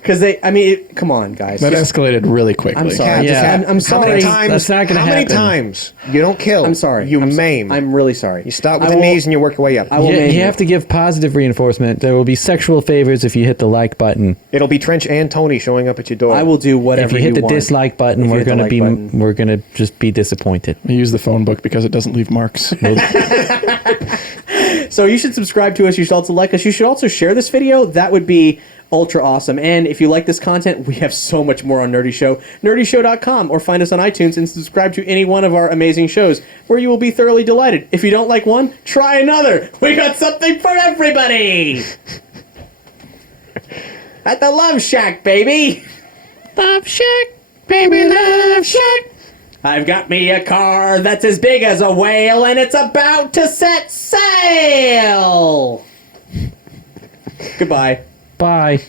because they? I mean, come on, guys. That escalated really quickly. I'm sorry. Yeah. I'm How sorry. many times? That's not gonna How many happen. times? You don't kill. I'm sorry. You I'm maim. I'm really sorry. You start with I the will- knees and you work your way up. I will You, maim you have to give positive reinforcement. There will be sexual favors if you hit the like button. It'll be Trench and Tony showing up at your door. I will do whatever If you hit the want. dislike button, If you we're hit the gonna like be button. we're gonna just be disappointed. I use the phone book because it doesn't leave marks. So you should subscribe to us. You should also like us. You should also share this video. That would be ultra awesome. And if you like this content, we have so much more on Nerdy Show. NerdyShow.com, or find us on iTunes and subscribe to any one of our amazing shows where you will be thoroughly delighted. If you don't like one, try another. We got something for everybody. At the Love Shack, baby. Love Shack, baby, Love Shack. I've got me a car that's as big as a whale, and it's about to set sail. Goodbye. Bye.